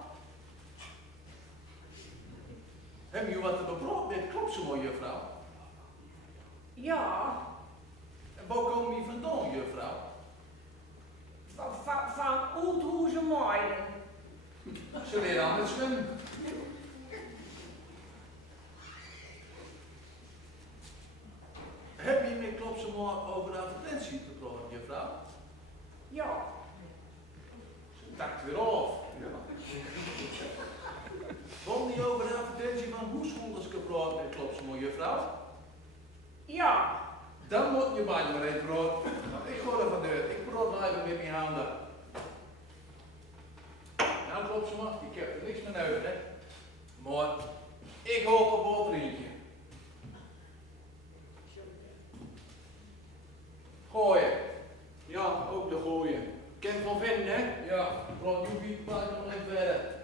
Heb je wat te beproefd met klopt zo mooi, juffrouw? ja. En waar kom je vandaan, juffrouw? Van Oudhoezen Maaien. Ze leren aan het zwemmen. Heb je met klopt zo mooi over de advertentie gepraat, juffrouw? Ja, Ze takt weer af. Kwam die over de advertentie van hoeschoolers gepraat met klopt zo mooi, juffrouw? ja, Dan moet je mij maar even praten. Ik ga er van deur. Ik praat wel even met mijn handen. Nou klopt ze maar, ik heb er niks meer nodig, hè. Maar ik hoop op wat vriendje. Gooien. Ja, ook de gooien. Ken van vinden, hè? Ja, praat Joepie, praat nog even verder.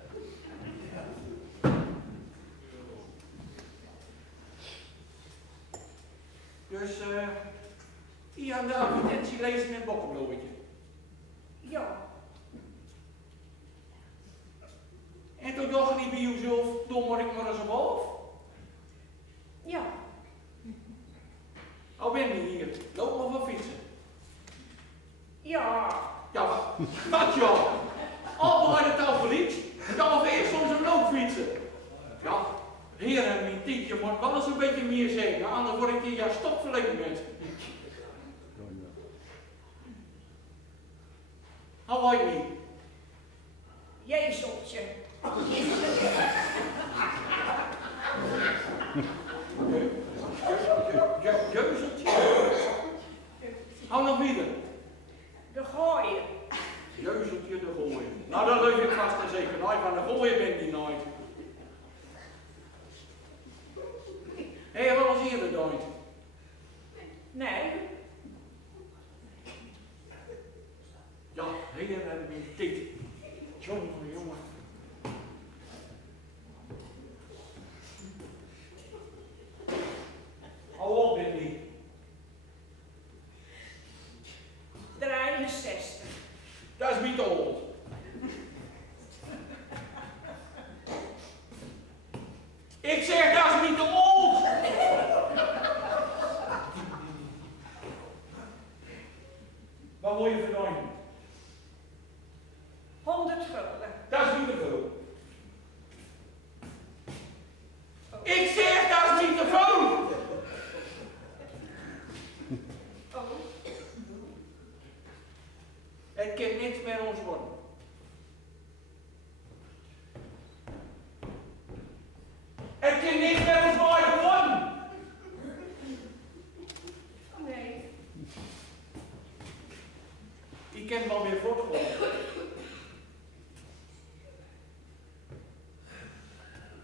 Dus, hier aan de advertentie lezen met bokkenblootje. ja, En toen dacht je niet bij jezelf, dan word ik maar eens op half. ja, Oh, ben je hier? Loop maar van fietsen. ja, Ja, wat joh? Al bij de touw verliet, dan of eerst soms een loopfietsen. Ja, heren, mijn tientje moet wel eens een beetje meer zeggen, anders word ik hier ja stopverlegen met. Hou ik niet. jezeltje. Jeuzeltje. Hou nog weer. De gooien. Jeuzeltje de gooien. Nou, dat leuk ik vast en zeker nooit, want de gooien ben die nooit. Hé, je wel eens eerder nooit? Nee, Ja, heren, mijn dit. Jongen, jongen. Hou op, wil je verdienen? 100 gulden. Dat is niet te veel. Ik zeg, dat is niet te veel. Oh. Het kan niks met ons worden. Het kan niks met ons worden. Nee. Ik ken wel weer voortgooien.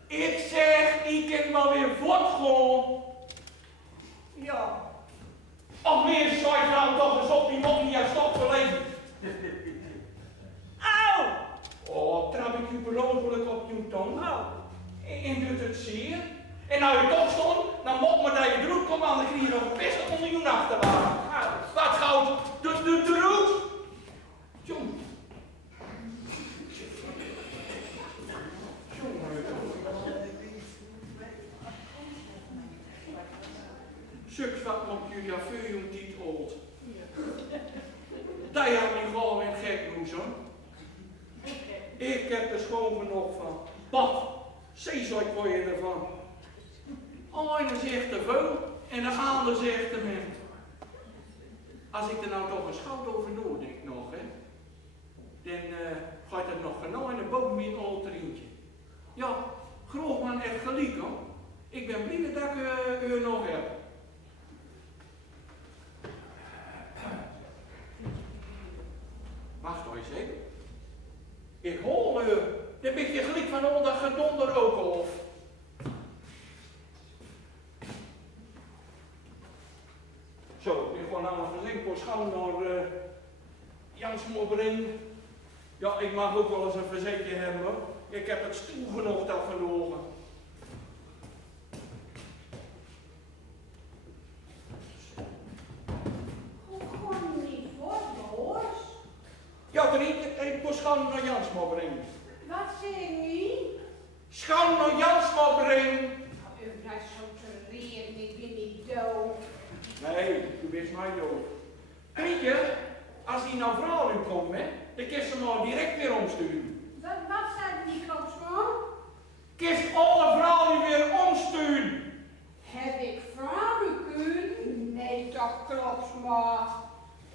Ik zeg, ik kan wel weer voortgooien. Ja. Of meer zei nou toch eens op die man die jij stopt verleden. Auw! Oh, trap ik u per ongeluk op je tong. Oh. En doet het zeer. En nou je toch stond, dan moet maar dat je droed komt aan de knieën nog best een miljoen achterwaarden. Wat goud, de droed. Jong. Suks wat moet jullie af voor je niet old. Dat had niet gewoon een gek moesten. Ik heb er schoon genoeg van. Wat? Zeezooi word je ervan. Een zegt te veel en de ander zegt te min. Als ik er nou toch eens goud over nadenk nog, hè, dan gaat het nog genoeg in de boom mijn oud trientje. Ja, Grootman heeft gelijk hoor. Ik ben blij dat ik u nog heb. Wacht eens even. Ik hoor u. Dan ben je gelijk van onder gedonder ook of. Zo, ik ga nou nog eens een schouw naar Jans brengen. Ja, ik mag ook wel eens een verzetje hebben hoor. Ik heb het stoel genoeg dat verloren. Hoe gewoon niet voor, hoor. Ja, ik moet schouw naar Jans brengen. Wat zeg je? Schouw naar Jans brengen. U blijft zo te reren, ik ben niet doof. Nee, u bent mij doof. Trietje, als die nou vrouw nu komt, hè, dan kan ze maar direct weer omsturen. Wat zei die klopsman? Kist alle vrouwen weer omsturen. Heb ik vrouwenkuren? Nee toch, klopsman.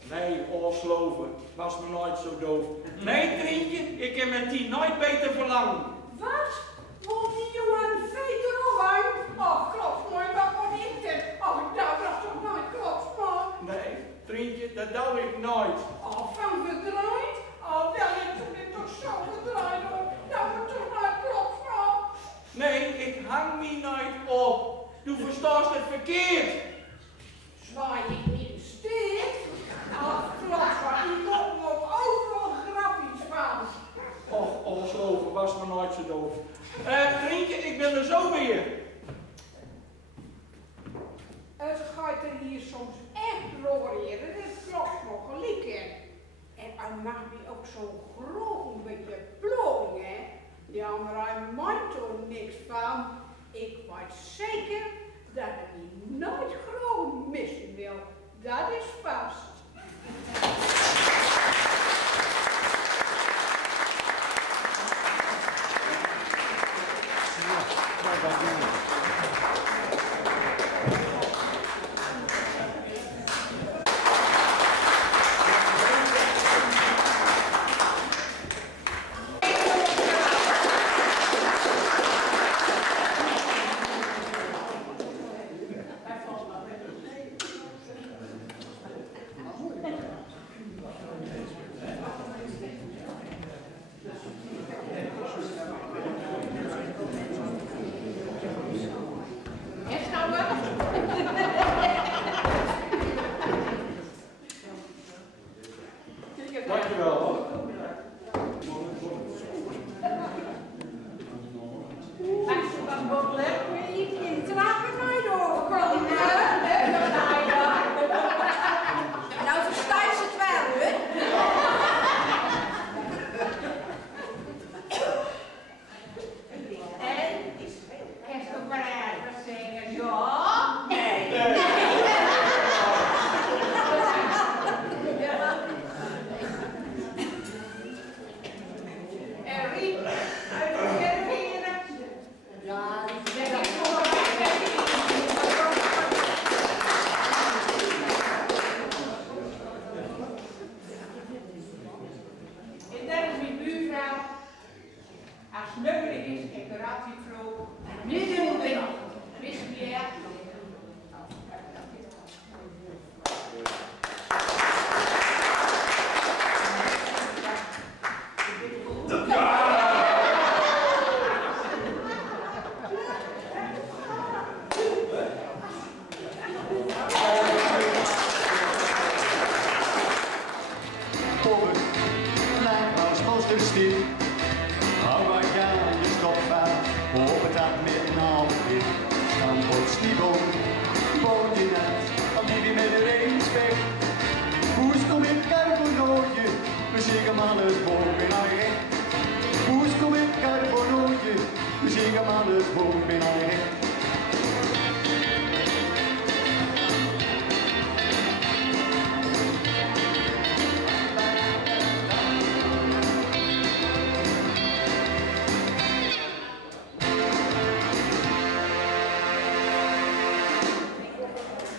Nee, Osloven, was me nooit zo doof. Nee, Trientje, ik heb met die nooit beter verlangen. Wat? Moet die jongen veter of aan? Oh, klopsman, wat moet ik dit? Oh, dat was toch nooit klopsman? Nee, Trientje, dat doe ik nooit. Oh, van verdraaid? Oh, wel, je doet dit toch zo verdraaid, hoor. Dat wordt toch nooit klopsman? Nee, ik hang me nooit op. Du verstaat het verkeerd. Zwaai ik niet de steek? Ach, klopsman, u komt me overal grappies van. Och, Osloven, was me nooit zo doof. Trientje, ik ben er zo weer. Het gaat er hier soms echt floreren, dat klopt nog gelijk in. En hij mag me ook zo groot een beetje plooien, hè. Ja, maar hij maakt er niks van. Ik weet zeker dat hij me nooit groot missen wil. Dat is vast.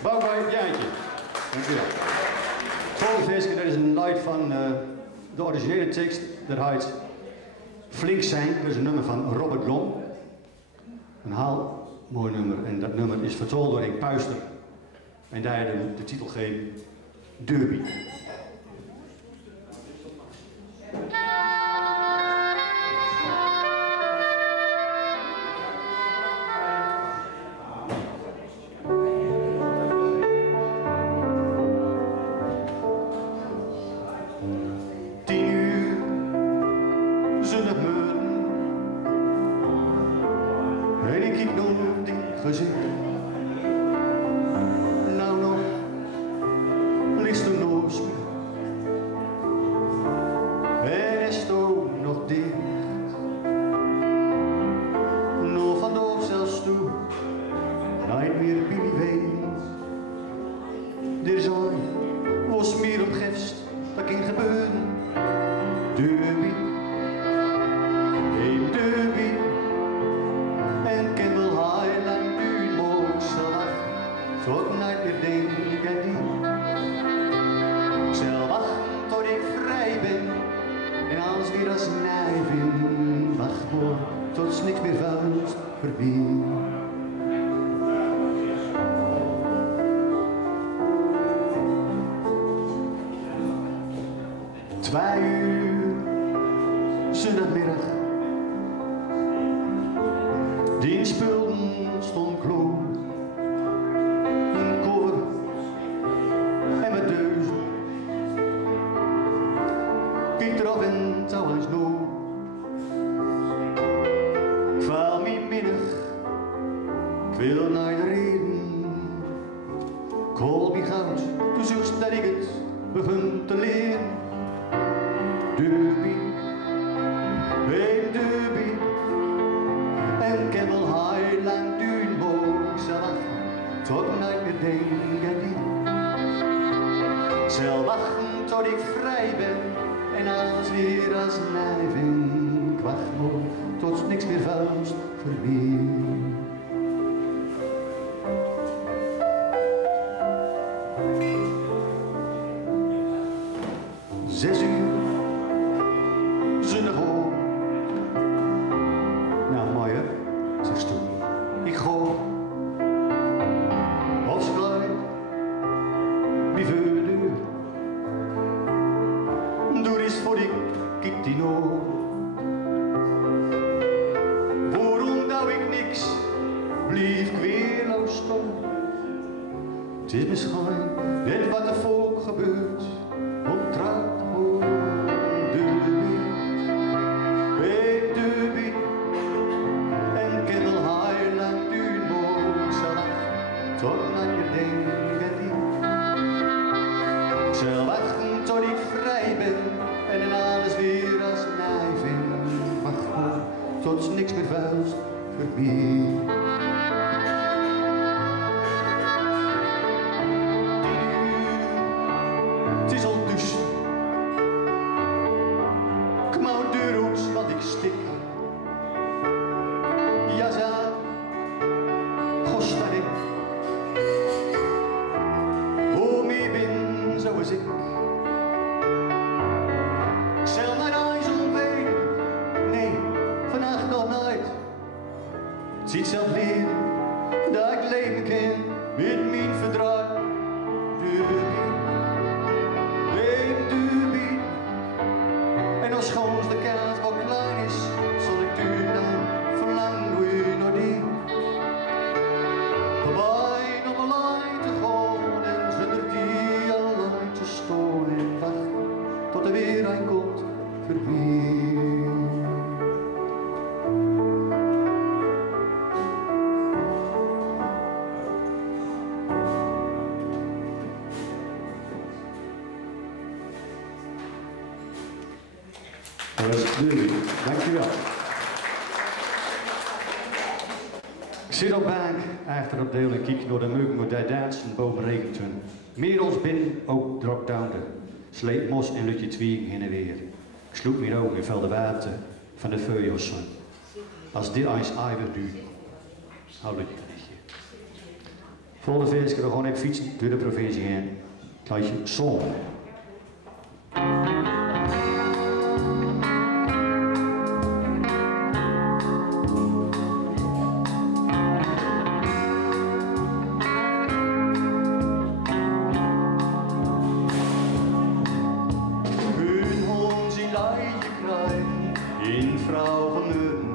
Bouwbij Jaantje. Dankjewel. Volgende feestje, dat is een lied van de originele tekst. Dat heet Flink zijn. Dat is een nummer van Robert Long. Een heel mooi nummer. En dat nummer is vertolkt door Henk Puister. En daar de titel geven Derby. Dankjewel. Ik zit op bank, achter op deel en kijk door de meuk met die dansen boven regentun. Meer ons binnen, ook drop down de sleep mos en lutje twiegen heen en weer. Ik sloeg mijn ogen in velden water van de feuillossen. Als dit eens eiwit duurt, hou lutje gedichtje. Volgende feestje we gewoon even fietsen door de provincie heen. Het liedje Zon. In vrouw van Meuren,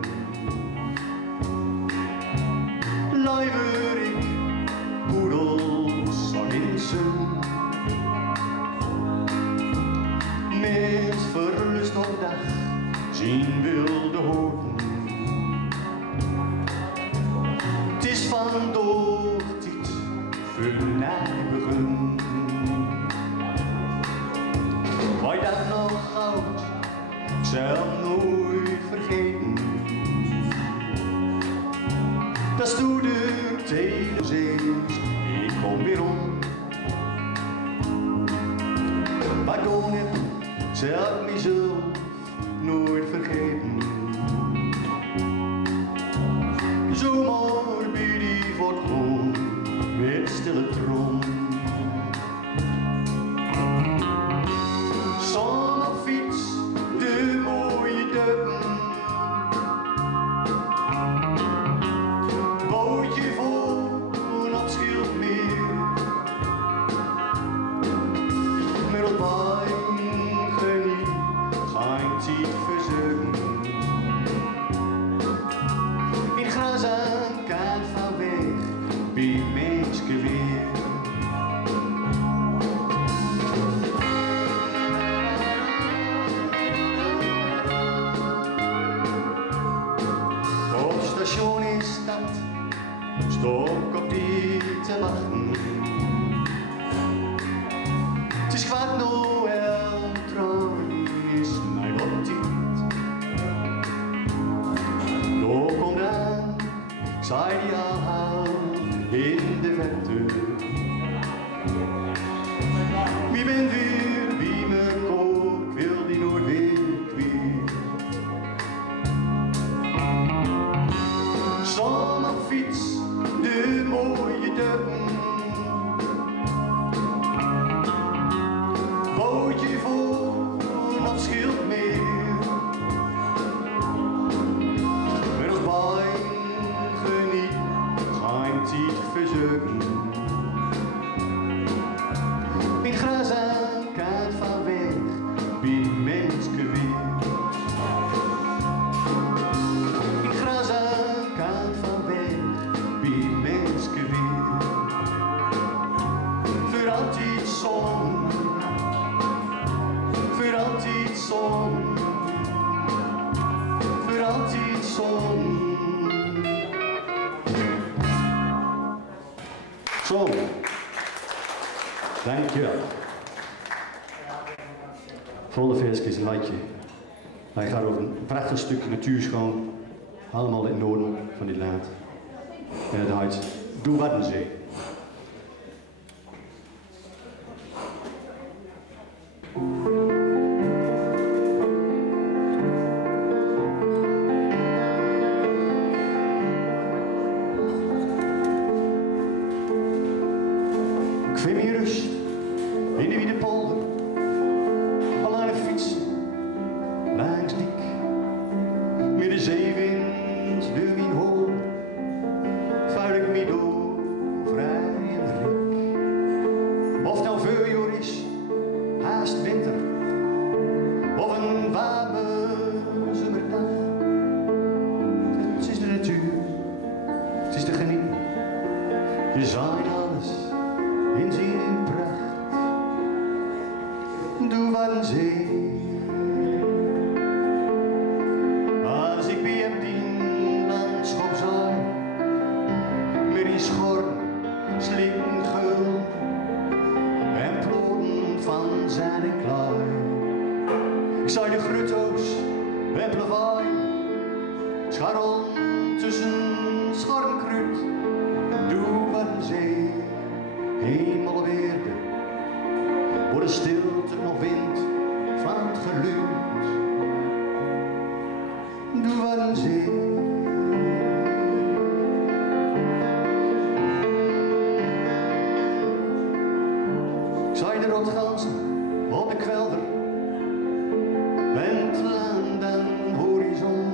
Leiverik, poedels aan insen, met verlust op dag zien wilde hoorn. Het is van doortiet voor begin. Waar dat nog oud, ik zal nooit vergeten. Dat stoer de telezees, ik kom weer om. Pardon heb, zal ik mezelf nooit vergeten. Zomaar bij die voortgrond, met stille trom. Zonder fiets, de mooie duppen. Bootje vol op Schildmeer. Met op mijn geniet, geen tijd verzuipen. In gras aan kant van weg, bij mensen weer. Station in stad, stop op die te wachten. Het is 11:15, trein is mij wat tijd. Door komt aan, ik zei die al in de verte. Wie bent weer, wie me koop, ik wil die nooit weer kwijt. Zonder fiets, de mooie duppen. Bootje vol op Schildmeer. Met ons beiden geniet, geen tijd verzuipen. In gras aan kant van weg, bij mensen weer. In gras aan kant van weg, bij mensen weer. Voor altijd zon, voor altijd zon, voor altijd zon. Zo, dankjewel. Volgende feestje is een liedje. Hij gaat over een prachtig stukje natuurschoon, allemaal in het noorden van dit land. En het heet Doe Waddenzee. Ik vind meer rust in de Wiedepolder, al aan de fiets langs dik, met de zeewind door mijn hoor, vuil ik me door vrij en rik. Of nou voorjaar is, haast winter, of een warme zomerdag, het is de natuur, het is te genieten, je zaait alles in zijn pracht. Doe Waddenzee. Als ik bij hem die landschap zag, met die schor, slikken geul en ploten van zijn klaar. Ik zag de grutto's en plawaai, scharrel tussen schornkruid. Doe Waddenzee, hemel weerde, wordt de stilte nog wind van het geluid. Doe Waddenzee. grote ganzen op de kwelder. En het land aan de horizon.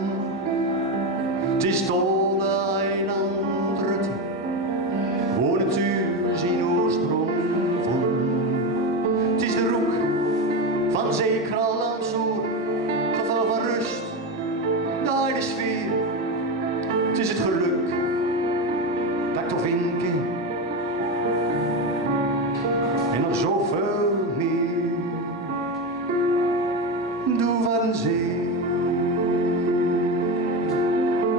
Het is tot de eiland Rutte, waar natuur zijn oorsprong vond. Het is de roek van zeekral Amsoer, geval van rust, de harde sfeer. Het is het geluk dat ik toch vinken en nog zoveel meer. Doe van zee.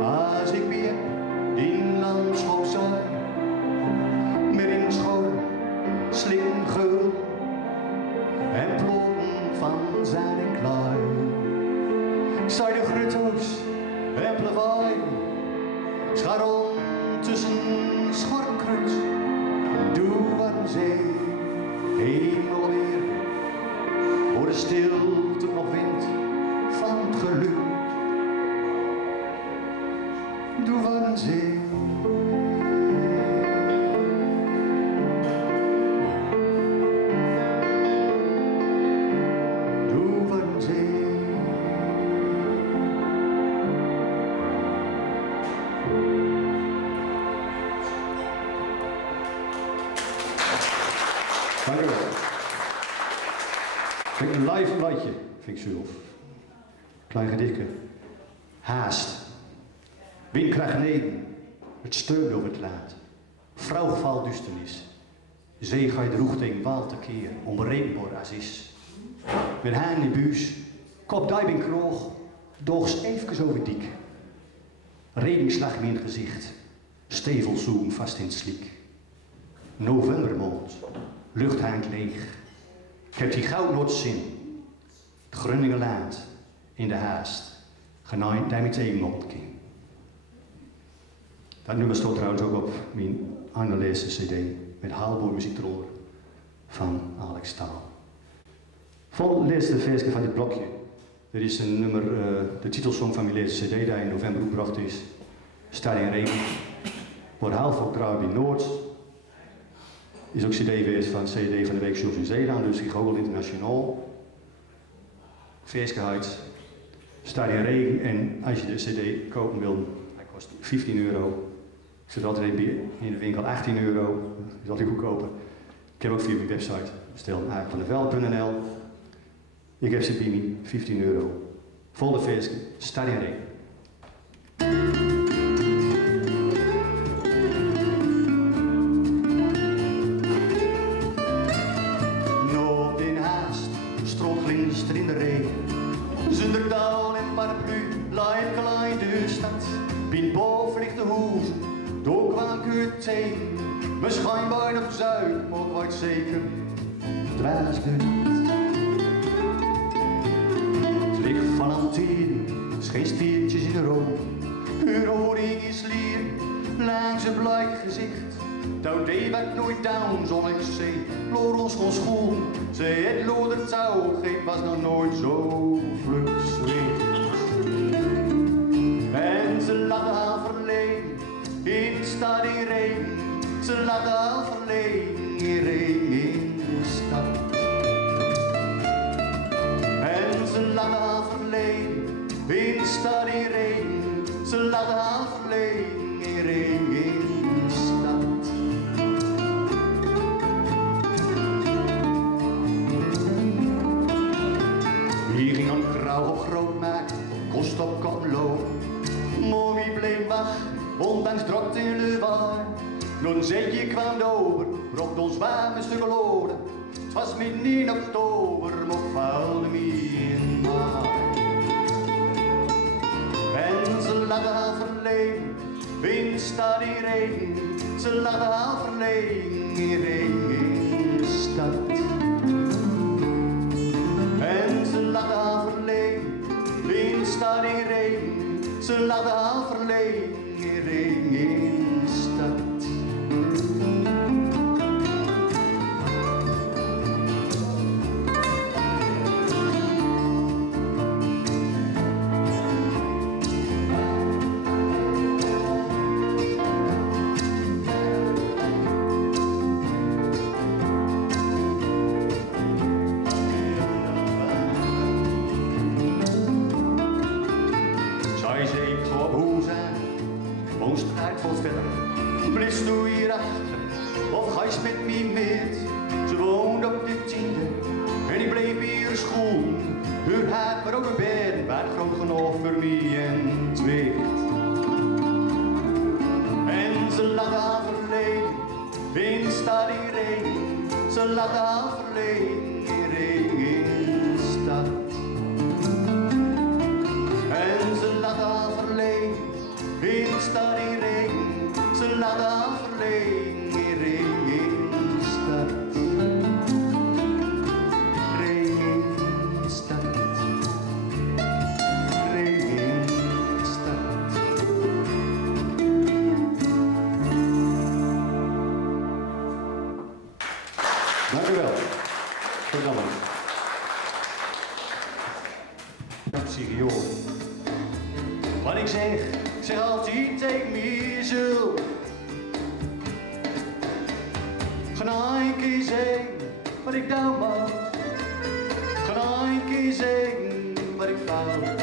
Als ik weer in landschap zag, met in schor, slingeul en plotten van zijn klaar. Ik zag de grutto's en plawaai, scharon tussen schorkruid. Doe van zee, hemel weer, voor de stilte nog wind van het geluk. Doe van zee. Doe van zee. Dank u wel. Kijk, een live bladje, vind ik zelf. Klein gedichtje. Haast. Wind krijgt neden, het steun over het laat. Vrouw valt duisternis. Zee ga je de roechting waal te keer, onberekenbaar als is. Met haan in buus, kop duim in kroog, dogs even over dik. Regenslag in het gezicht, stevelzoem vast in het sliek. Novembermond, lucht hangt leeg. Ik heb die goudnoordzin, het Groningen laat, in de haast, genaaid daar met een mondkin. Dat nummer stond trouwens ook op mijn Anneliese cd met haalboor muziek eronder van Alex Staal. Volgende laatste versje van dit blokje. Dit is een nummer, de titelsong van mijn laatste cd die in november opgebracht is. Staat in regen. Wordt half ook trouwens in Noord. Is ook cd geweest van CD van de week Shows in Zeeland, dus die Gogel Internationaal. Versje uit. Staat in regen en als je de cd kopen wil, hij kost €15. Ik zit altijd in de winkel €18, is altijd goedkoper. Ik heb ook via mijn website besteld, aartvandevel.nl. Ik heb ze bij me, €15. Volgende feestje, staat in regen. Nood in haast, strookglinster in de regen. Zonder dauw en paraplu, laait klein de stad. Pien boven ligt de hoes, door kwam ik het tegen. We schijnbaar op zuid, maar ik weet zeker, dwaas de nacht. Het licht van antenne, geen stiertjes in de rook. Uw horing is lier, langs een blijk gezicht. Touw deed wat nooit down, zon ik zee, loor ons kon school. Ze het loder touw, geen was nog nooit zo vlug zweet. En ze laten haar verleden, in stad in regen. Ze laten haar verleden, in regen in de stad. En ze laten haar verleden, in stad in regen. Ze laten haar verleden, in regen in de stad. Hier ging een grauw op groot maken, kost op kop loop. Maar wie bleef wacht, ondanks drokte in de war. Een zetje kwam over, bracht ons warme stukken loden. Het was midden in oktober, maar vuilde me in maart. En ze laten haar verleden, in stad in regen. Ze laten haar verleden, in regen in de stad. En ze laten haar verleden, in stad in regen. Ze laten haar verleden, in regen in de stad. wat verder. Blijf je hier achter, of ga je met me mee? Ze woont op de 10e en ik bleef hier school. Haar haat maar ook een bed, werd groot genoeg voor mij en twee. En ze laat haar verleden, in stad iedereen. Ze laat haar verleden, in stad. En ze laat haar verleden, in stad iedereen. Ze laat haar verleden, in stad. Dank u wel. Tot dan. Psychioon. Wat ik zeg altijd tegen mezelf. Ga een keer zeggen wat ik down moet. Ga een keer zeggen wat ik fout.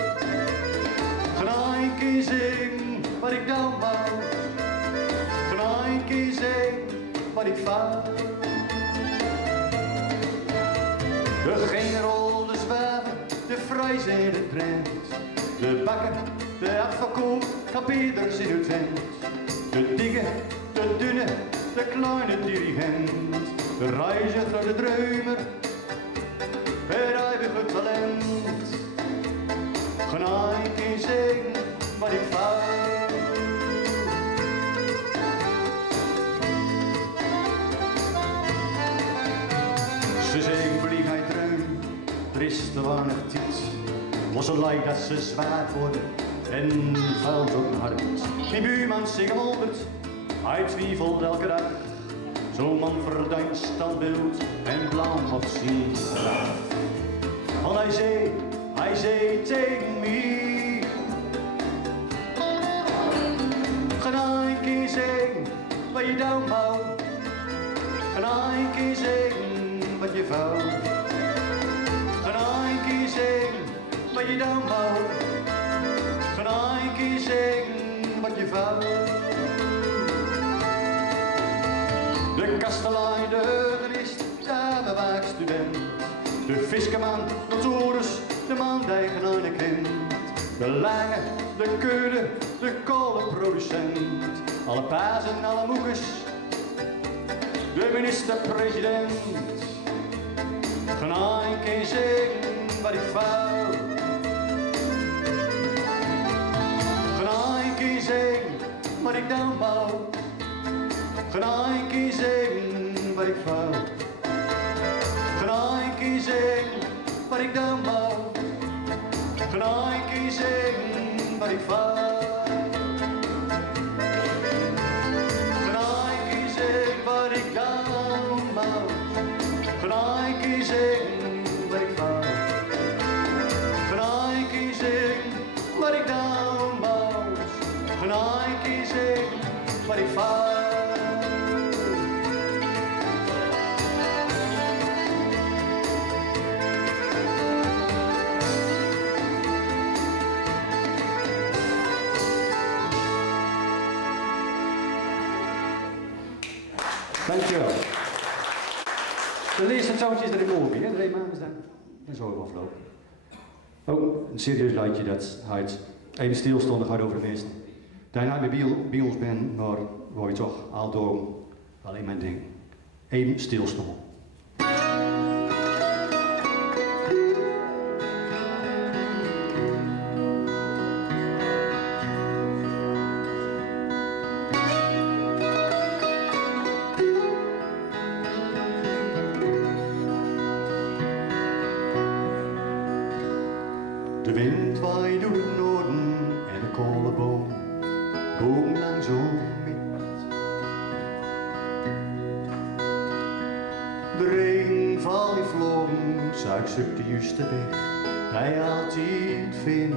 Ga een keer zeggen wat ik down moet. Ga een keer zeggen wat ik fout. De generaal, de zwaven, de fruis en de trend. De bakker, de advocaat, kapeders in het vent. De dikke, de dunne, de kleine dirigent. De reiziger, de dreumer, het eeuwige talent. Ga een keer zeggen wat ik fout. Ze zeggen vliegheid ruim, er is te weinig tijd. Was een lijk dat ze zwaar worden en valt ook hard. Mijn buurman zingen 100, hij twijfelt elke dag. Zo'n man verduint standbeeld en blam op zijn graf. Want hij zei tegen mij. Ga een keer zeggen wat je down moet. Ga een keer zeggen wat je fout. Ga een keer zeggen wat je down moet. Ga een keer zeggen wat je fout. De kastelein, de genist, de bewaakstudent. De fiskeman, notorisch, de man die geen kent. De lange, de keude, de kolenproducent. Alle paas en alle moekers. De minister-president. Ga een keer zeggen wat ik fout. Ga een keer zeggen wat ik down moet. Ga een keer zeggen wat ik fout. Ga een keer zeggen wat ik down moet. Ga een keer zeggen wat ik fout. Ga een keer zeggen wat ik down moet. Ga een keer zeggen wat ik fout. Ga een keer zeggen wat ik down moet. Ga een keer zeggen wat ik fout. Dankjewel. De laatste zoutje is er in morgen, hè? 3 maanden dan. Dat is ook afgelopen. Oh, een serieus liedje dat heet even stilstonden gaat over de meesten. Daarna ik bij ons ben, maar wou je toch al door alleen mijn ding. Even stilstonden. De wind waait door het noorden en de kolenboom boom langzaam met. De regen valt in vlogen, zuigt zoekt de juiste weg, hij altijd vindt.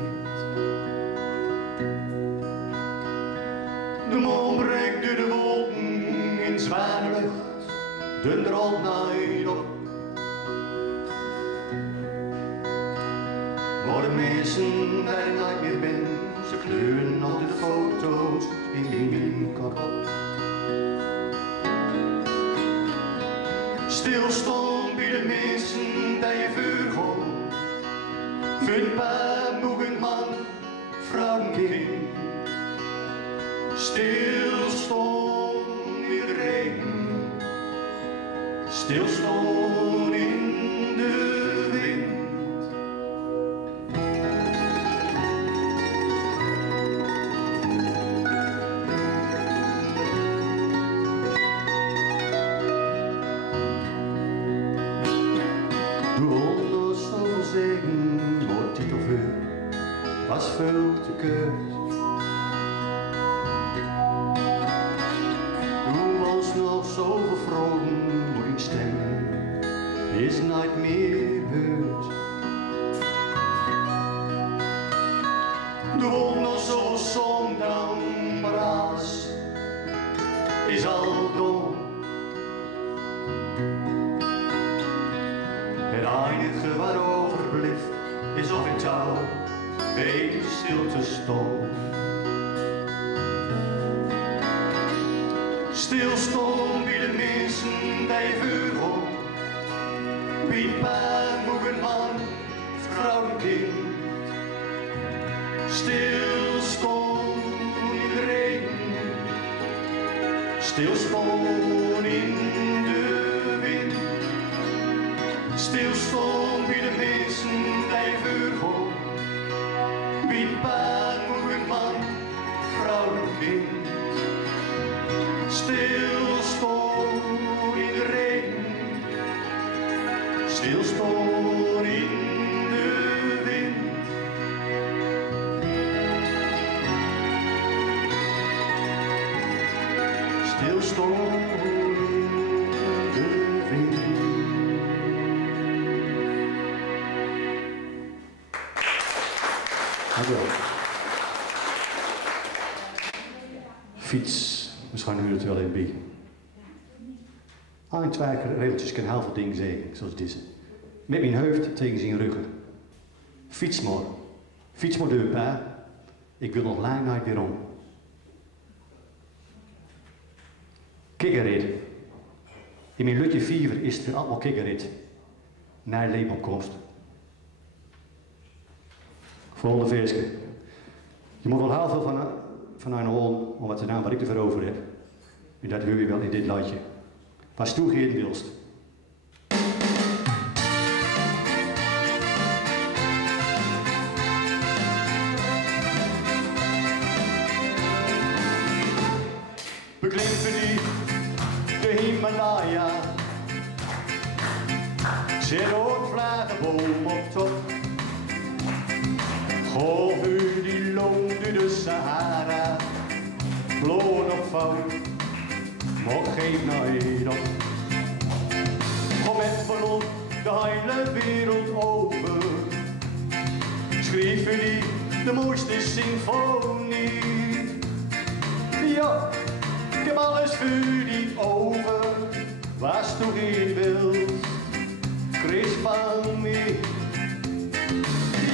De maan breekt door de wolken in zware lucht, de rolt naar op. Maar de mensen waar ik nooit meer ben, ze kleuren altijd de foto's in mijn kop. Stilstond bij de mensen dat je vuur gewoon. Vind paar moegen man, vrouw en kind. Stilstond in de regen, stilstond in de wind. De wonders zoveel zegen, wordt dit of u, was veel te kort. Toen was nog zoveel vroegen, maar die stem is nooit meer gehoord. De wonders zoveel zong dan, maar alles is al dom. Het enige wat overblijft is of ik touw bij de stilte stond. Stilstond bij de mensen bij je vuur op, bij paar moegen man, vrouw en kind. Stilstond in de regen, stilstond in de wind. Stilstond bij de mensen bij je vuur op, bij paar moegen man, vrouw en kind. Stilstond in de regen, stilstond in de wind. Stilstond in de wind. Dankjewel. Fiets, misschien nu het wel in bij. Aan twee regeltjes kan heel veel dingen zeggen, zoals deze. Met mijn hoofd tegen zijn ruggen. Fiets maar. Fiets maar door, pa. Ik wil nog lang nooit weer om. Kikkerrit. In mijn lutje 4 is er allemaal kikkerrit. Naar lepelkomst. Volgende versje. Je moet wel heel veel van een hol om wat te naam wat ik ervoor over heb. En dat hoor je wel in dit liedje. Pas toegeven wilst. Beklimmen die de Himalaya. Zet ook vlaggenboom op top. Golf u die loon door de Sahara. Bloon op fout, maar geef nooit op. Kom met ballon de hele wereld over. Schreef u die de mooiste symfonie. Ja, ik heb alles voor die over. Was toch in wild, Chris van mij.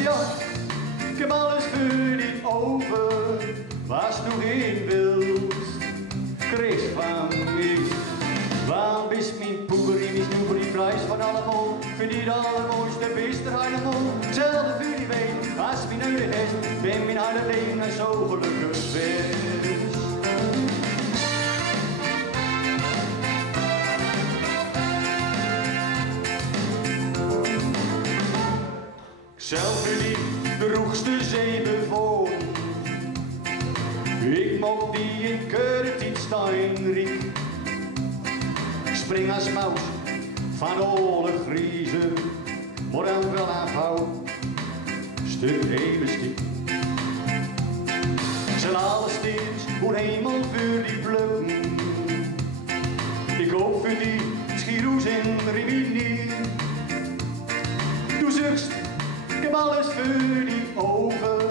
Ja, ik heb alles voor die over. Was nog in wild, Chris van mij. Waarom is mijn poeger in mijn snoeper die prijs van allemaal? Vind die de allermooiste, beste helemaal. Zelfde voor die weet, als mijn oude is, ben mijn hele leven zo gelukkig geweest. Zelf jullie de roegste zee bewoon. Ik mocht die in Kurtitsteinriek. Ik spring als mouse van alle griezen, maar dan wel afhoud, stuk elastiek. Zijn alles steeds hoe hemel voor die plukken. Ik hoop voor die Schiroes in Rimini. Doe zucht, ik heb alles voor die over.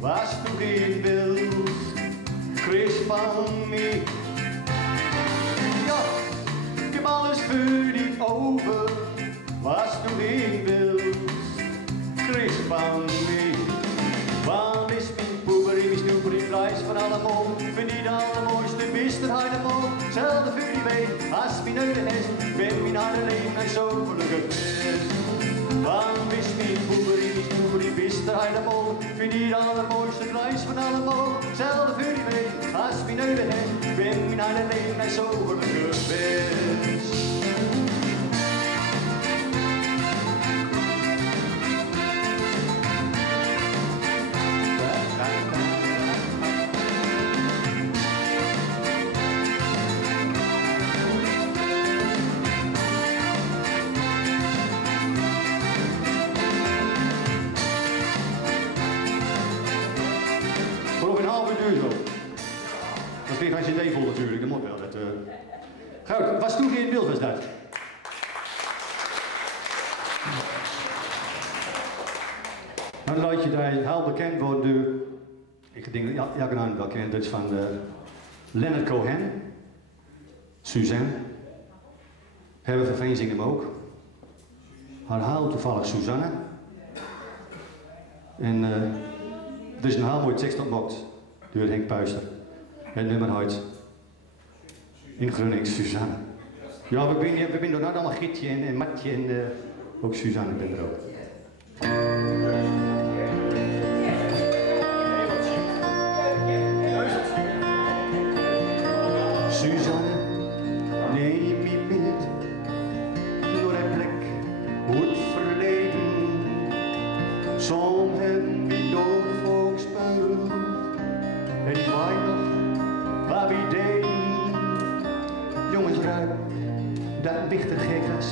Was toch geen wild, Chris van mij. Ja, ik heb alles voor die over. Was toch geen wild, Chris van mij. Waarom is mijn poeber de allermooiste bister hij de mol. Zelfde vuur die weet, als mijn neuden is. Ben mijn harde leven en zo gelukkig is. Want wist niet hoe die bister hij de mol. Vind die de allermooiste grijs van allemaal. Zelfde vuur die weet, als mijn neuden is. Ben mijn harde leven en zo gelukkig is. Dat is geen cd vol natuurlijk, dat moet wel. Goed, was toen in het beeld was dat? Nou, dan laat je daar heel bekend worden. Ik denk dat elke naam wel kent, dat is van Leonard Cohen, Suzanne. Hebben van Veen zingen hem ook. Haar haal toevallig Suzanne. En er is een heel mooi tekst opgemaakt door Henk Puister. Het nummer heet in Gronings Suzanne. Ja, we zijn er net allemaal Gietje en Matje en ook Suzanne ben er ook. Suzanne, neem me mee door een plek hoe het verleden. Som hen wie door volk speelt. En ik weet nog waar wie deden. Jongens ruim, dat bichter gek was.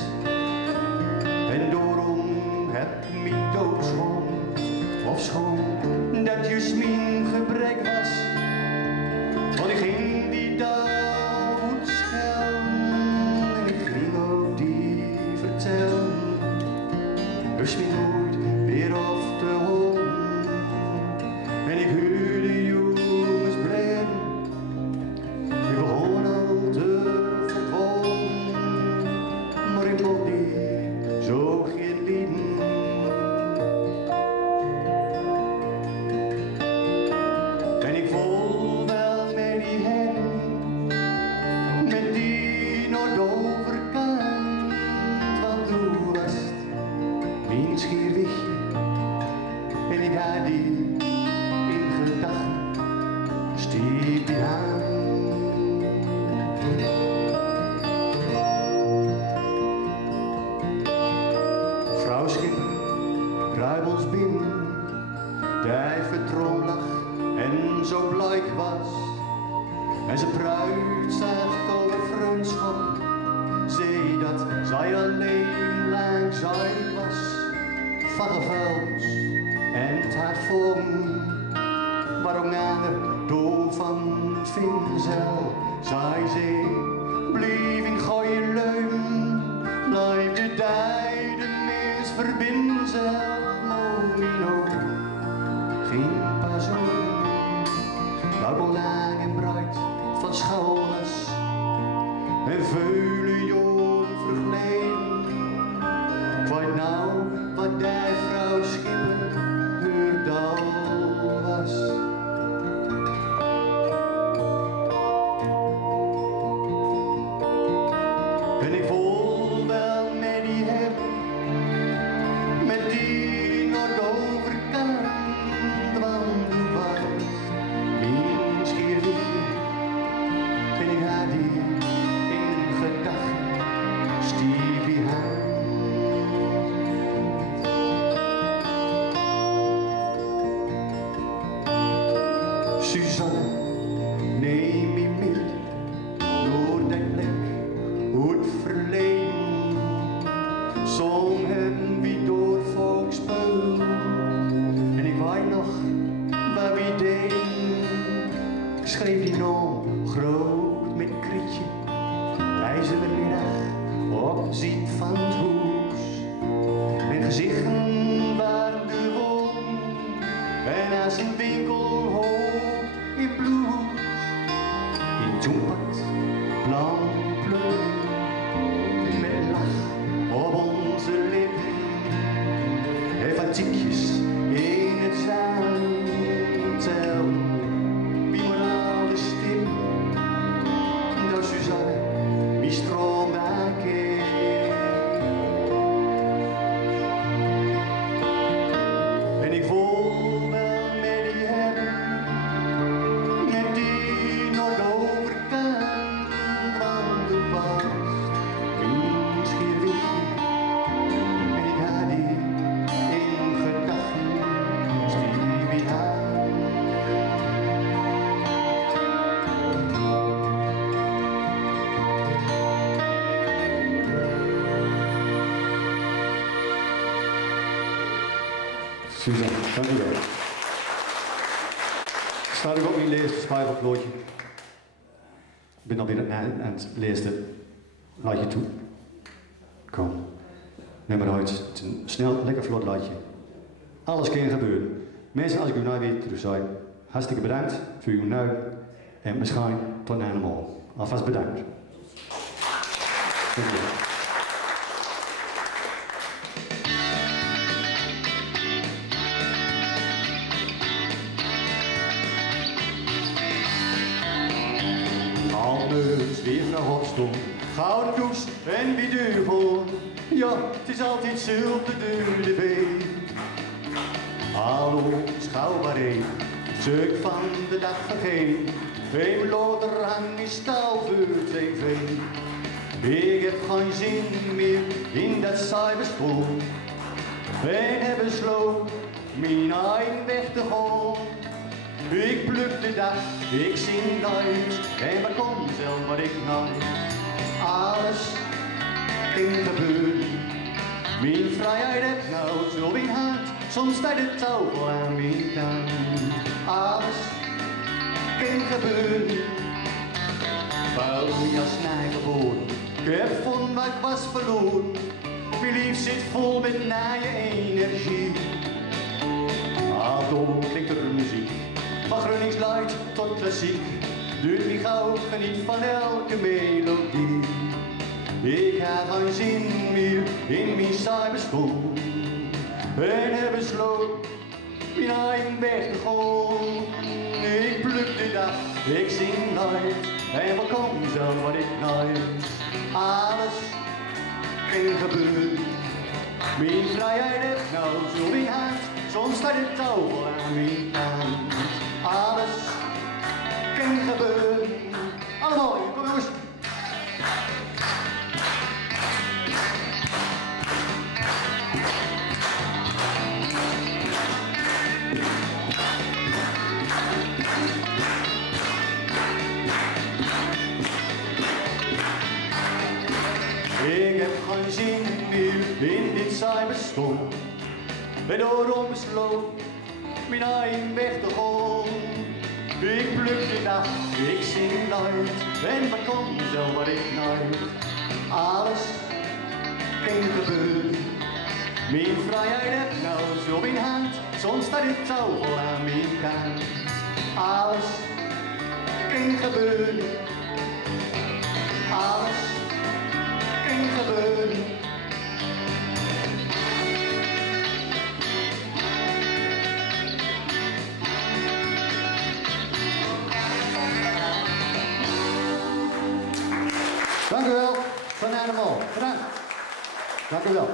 En daarom heb ik dood schoon. Of schoon, dat juist mijn gebrek was. Want ik ging die dag goed schelden. En ik ging ook die vertellen. Dus wie nooit weer af te horen. En ik huurde jongens blij. Ik begon al te verdwalen. Maar ik mocht die zo geen lieden. En ik voel wel met die hen, met die noordoverkant. Want toen was het mijn schierwichtje. En ik had die in gedachten, stiep die aan. Vrouw Schipper, ruim ons binnen, die vertrom lag en zo blijk was. En ze pruit zacht over vriendschap, zei dat zij alleen langs zij was. Van vuils en het hart vol, maar ook nader door van het vinzel. Zij zei, blijf in gooien leun, blijf de dijden mis verbinden zelf. Molino, geen persoon, nou al lang en breed van schouders en vele jaren verleden. Ik weet nou wat die vrouw Schipper haar dal was. En ik voel wel met die hem, met die noordoverkant. Want toen was mijn schierwichtje en ik had die in gedachten, stiep die hand. Suzanne, neem me mee door dat plek, hoe het verleden. Som hen wie door volk speelt. En ik weet nog waar wie deden. Ik schreef die naam groot met krietje. IJzermiddag op ziet van het hoes. En gezichten waren de won. En als een winkel hoog in bloes. In toepad, lampen, met lach op onze lippen. En van tikjes in het zaal tel. Wie moet al de stim Suzanne, dank u wel. Staat ook op mijn lezen spijbelplootje. Ik ben alweer aan het lezen. Laat je toe. Kom. Neem maar uit. Het is een snel, lekker vlot laatje. Alles kan gebeuren. Mensen, als ik u nou weer terug zei, hartstikke bedankt voor uw nu en misschien tot na morgen. Alvast bedankt. Dank u wel. Anders weer naar Hofstom, gouden douche en wie duivel. Ja, het is altijd zulke dure been. Hallo, schouw maar één, stuk van de dag vergeen. Een loderhang is taal voor tv. Ik heb geen zin meer in dat cyberspoor. En heb besloten mijn eigen weg te gaan. Ik pluk de dag, ik zing uit en wat komt zelf wat ik nou. Alles kan gebeuren, mijn vrijheid heb nou zo in hand. Soms staat het touw aan mijn kant. Alles kan gebeuren, vuil jas naar geboren. Ik heb van wat ik was verloren, mijn lief zit vol met naaie energie. Aldo klinkt er muziek, van Groningsluid tot klassiek. Duurt wie gauw, geniet van elke melodie. Ik heb geen zin meer in mijn cyberschool. En heb besloten mijn eigen weg te gaan. Ik pluk de dag, ik zing luid en wat komt zelf wat ik nooit. Alles kan gebeuren, mijn vrijheid heb nou zo in hand. Soms staat het touw aan mijn kant. Alles kan gebeuren. Allemaal, kom jongens. Ik heb geen zin meer in dit cyberstorm. En daarom besloot mijn eigen weg te gaan. Ik pluk de dag, ik zing luid en wat komt zelf wat ik nooit. Alles kan gebeuren, mijn vrijheid heb nou zo in hand. Soms staat het touw aan mijn kant. Alles kan gebeuren, alles kan gebeuren. Dank u wel, van allemaal. Bedankt. Dank u wel.